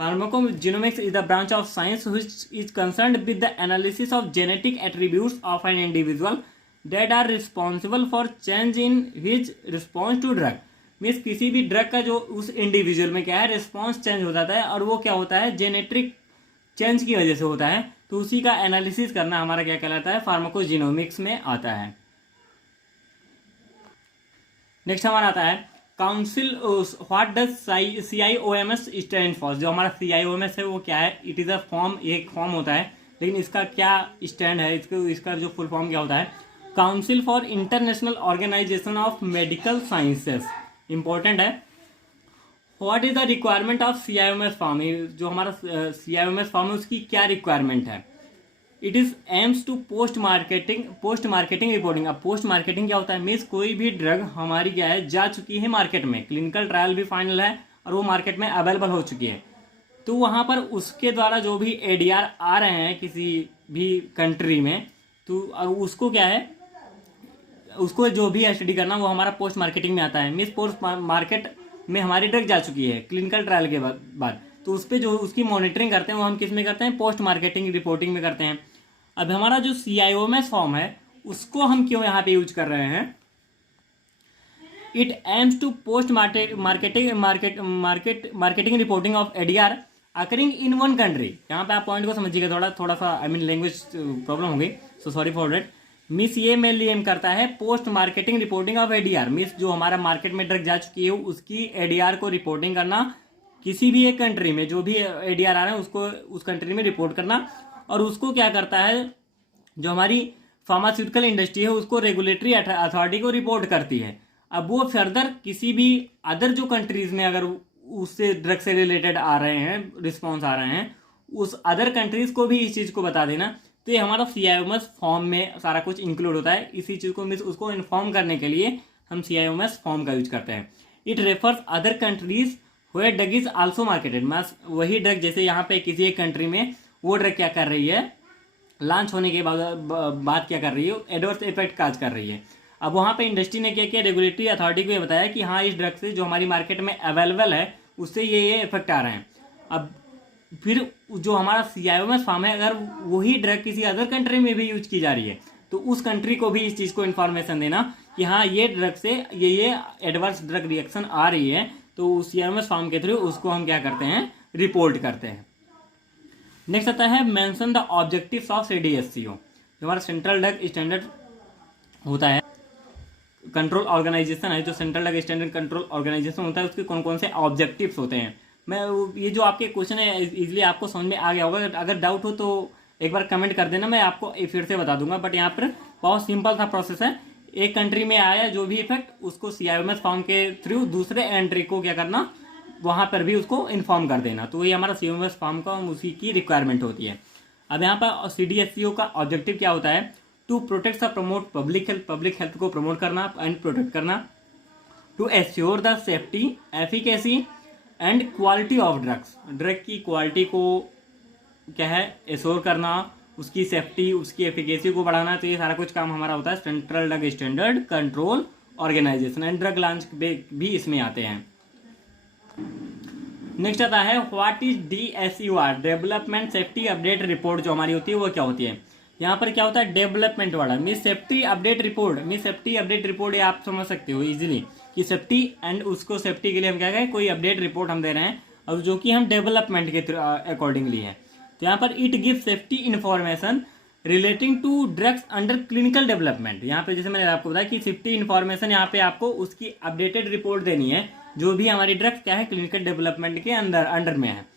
Pharmacogenomics is the branch of science which is concerned with the analysis of genetic attributes of an individual that are responsible for change in his response to drug. Means किसी भी ड्रग का जो उस individual में क्या है response change हो जाता है, और वो क्या होता है जेनेटिक चेंज की वजह से होता है, तो उसी का एनालिसिस करना हमारा क्या कहलाता है, फार्माकोजीनोमिक्स में आता है। नेक्स्ट हमारा आता है council. What does CIOMS stand for. जो हमारा CIOMS है वो क्या है, इट इज़ अ फॉर्म, एक फॉर्म होता है लेकिन इसका क्या स्टैंड है, इसका जो फुल फॉर्म क्या होता है, council for international organisation of medical sciences. Important है। What is the requirement of CIOMS form, जो हमारा CIOMS फॉर्म है उसकी क्या रिक्वायरमेंट है। It is aims to post marketing reporting. अब पोस्ट मार्केटिंग क्या होता है, मीन्स कोई भी ड्रग हमारी क्या है, जा चुकी है मार्केट में, क्लिनिकल ट्रायल भी फाइनल है और वो मार्केट में अवेलेबल हो चुकी है, तो वहाँ पर उसके द्वारा जो भी ADR आ रहे हैं किसी भी कंट्री में, तो उसको क्या है, उसको जो भी स्टडी करना वो हमारा पोस्ट मार्केटिंग में आता है। मीन्स पोस्ट मार्केट में हमारी ड्रग जा चुकी है क्लिनिकल ट्रायल के बाद तो उस पर जो उसकी मॉनिटरिंग करते हैं वो हम किस में करते हैं, पोस्ट मार्केटिंग रिपोर्टिंग में करते हैं। अब हमारा जो CIOMS फॉर्म है उसको हम क्यों यहाँ पे यूज कर रहे हैं, it aims to post marketing reporting of ADR occurring in one country. यहाँ पे आप पॉइंट को समझिएगा, थोड़ा सा लैंग्वेज प्रॉब्लम हो गई, so sorry for that. Miss ये मेनली एम करता है post marketing reporting of ADR, miss जो हमारा मार्केट में ड्रग जा चुकी है उसकी ADR को रिपोर्टिंग करना, किसी भी एक कंट्री में जो भी ADR आ रहा है उसको उस कंट्री में रिपोर्ट करना, और उसको क्या करता है, जो हमारी फार्मास्यूटिकल इंडस्ट्री है उसको रेगुलेटरी अथॉरिटी को रिपोर्ट करती है। अब वो फर्दर किसी भी अदर जो कंट्रीज में अगर उससे ड्रग से रिलेटेड आ रहे हैं, रिस्पॉन्स आ रहे हैं, उस अदर कंट्रीज को भी इस चीज़ को बता देना। तो ये हमारा CIOMS फॉर्म में सारा कुछ इंक्लूड होता है। इसी चीज़ को उसको इन्फॉर्म करने के लिए हम CIOMS फॉर्म का यूज करते हैं। It refers other countries where drug is also marketed, means वही ड्रग जैसे यहाँ पे किसी एक कंट्री में वो ड्रग क्या कर रही है, लॉन्च होने के बाद क्या कर रही है, एडवर्स इफेक्ट काज कर रही है। अब वहाँ पे इंडस्ट्री ने क्या किया, रेगुलेटरी अथॉरिटी को ये बताया कि हाँ इस ड्रग से जो हमारी मार्केट में अवेलेबल है उससे ये इफेक्ट आ रहे हैं। अब फिर जो हमारा CIOMS फॉर्म है, अगर वही ड्रग किसी अदर कंट्री में भी यूज की जा रही है तो उस कंट्री को भी इस चीज़ को इन्फॉर्मेशन देना कि हाँ ये ड्रग से ये एडवर्स ड्रग रिएक्शन आ रही है, तो उस CIOMS फॉर्म के थ्रू उसको हम क्या करते हैं, रिपोर्ट करते हैं। नेक्स्ट आता है mention the objectives of CDSCO, जो हमारा सेंट्रल ड्रग स्टैंडर्ड होता है, कंट्रोल ऑर्गेनाइजेशन है, जो central drug standard control organisation होता है, उसके कौन कौन से ऑब्जेक्टिव्स होते हैं। मैं ये जो आपके क्वेश्चन है इजीली आपको समझ में आ गया होगा, अगर डाउट हो तो एक बार कमेंट कर देना, मैं आपको फिर से बता दूंगा। बट यहाँ पर बहुत सिंपल सा प्रोसेस है, एक कंट्री में आया जो भी इफेक्ट उसको CIOMS फॉर्म के थ्रू दूसरे एंट्री को क्या करना, वहाँ पर भी उसको इन्फॉर्म कर देना। तो ये हमारा CIOMS फॉर्म का उसी की रिक्वायरमेंट होती है। अब यहाँ पर CDSCO का ऑब्जेक्टिव क्या होता है, to protect promote public health को प्रमोट करना एंड प्रोटेक्ट करना, to assure the safety efficacy and quality of drugs, drug की क्वालिटी को क्या है एश्योर करना, उसकी सेफ्टी उसकी एफिकेसी को बढ़ाना। तो ये सारा कुछ काम हमारा होता है central drug standard control organisation, and drug launch भी इसमें आते हैं। नेक्स्ट आता है what is DSUR, development safety update report, जो हमारी होती है वो क्या होती है। यहाँ पर क्या होता है, डेवलपमेंट वाला मीन सेफ्टी अपडेट रिपोर्ट, ये आप समझ सकते हो इजीली कि सेफ्टी एंड उसको सेफ्टी के लिए हम क्या कहें, कोई अपडेट रिपोर्ट हम दे रहे हैं और जो कि हम डेवलपमेंट के अकॉर्डिंगली है। तो यहाँ पर it give safety information relating to drugs under clinical development. यहाँ पे जैसे मैंने आपको बताया कि सेफ्टी इन्फॉर्मेशन यहाँ पे आपको उसकी अपडेटेड रिपोर्ट देनी है जो भी हमारी ड्रग्स क्या है क्लिनिकल डेवलपमेंट के अंडर में है।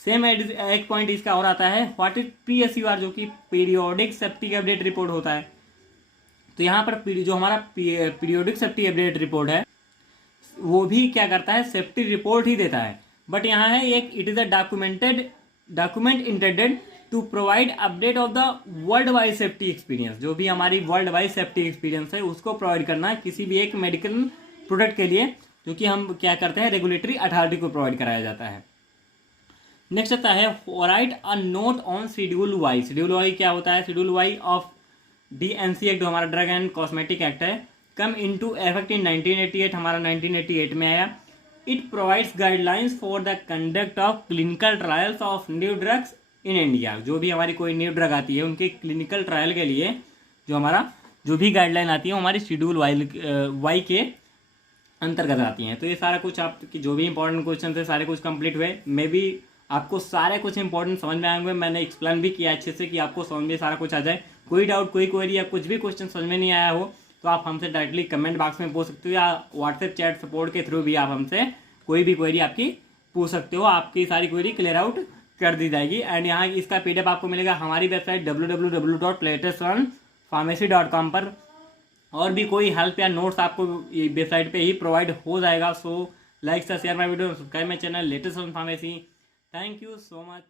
सेम एक पॉइंट इसका और आता है व्हाट इज PSUR, जो कि पीरियोडिक सेफ्टी अपडेट रिपोर्ट होता है। तो यहाँ पर जो हमारा पीरियोडिक सेफ्टी अपडेट रिपोर्ट है वो भी क्या करता है, सेफ्टी रिपोर्ट ही देता है। बट यहाँ है एक, it is a document intended to provide update of the world wide safety experience, जो भी हमारी वर्ल्ड वाइड सेफ्टी एक्सपीरियंस है उसको प्रोवाइड करना किसी भी एक मेडिकल प्रोडक्ट के लिए, जो कि हम क्या करते हैं रेगुलेटरी अथॉरिटी को प्रोवाइड कराया जाता है। नेक्स्ट आता है write a note on schedule Y. Schedule Y क्या होता है, schedule Y of DNC act, जो हमारा ड्रग एंड कॉस्मेटिक एक्ट है, कम इनटू इफेक्ट इन 1988, हमारा 1988 में आया। It provides guidelines for the conduct of clinical trials of new drugs in India. जो भी हमारी कोई न्यू ड्रग आती है उनके क्लिनिकल ट्रायल के लिए जो भी गाइडलाइन आती है वो हमारी शेड्यूल वाई के अंतर्गत आती हैं। तो ये सारा कुछ आपकी जो भी इंपॉर्टेंट क्वेश्चन थे सारे कुछ कंप्लीट हुए। मे भी आपको सारे कुछ इंपॉर्टेंट समझ में आएंगे, मैंने एक्सप्लेन भी किया अच्छे से कि आपको समझ में सारा कुछ आ जाए। कोई डाउट कोई क्वेरी या कुछ भी क्वेश्चन समझ में नहीं आया हो तो आप हमसे डायरेक्टली कमेंट बॉक्स में पूछ सकते हो, या व्हाट्सएप चैट सपोर्ट के थ्रू भी आप हमसे कोई भी क्वेरी आपकी पूछ सकते हो। आपकी सारी क्वेरी क्लियर आउट कर दी जाएगी। एंड यहाँ इसका PDF आपको मिलेगा हमारी वेबसाइट www.latestonpharmacy.com पर। और भी कोई हेल्प या नोट्स आपको वेबसाइट पे ही प्रोवाइड हो जाएगा। So like share my video, subscribe my channel latest on pharmacy. Thank you so much.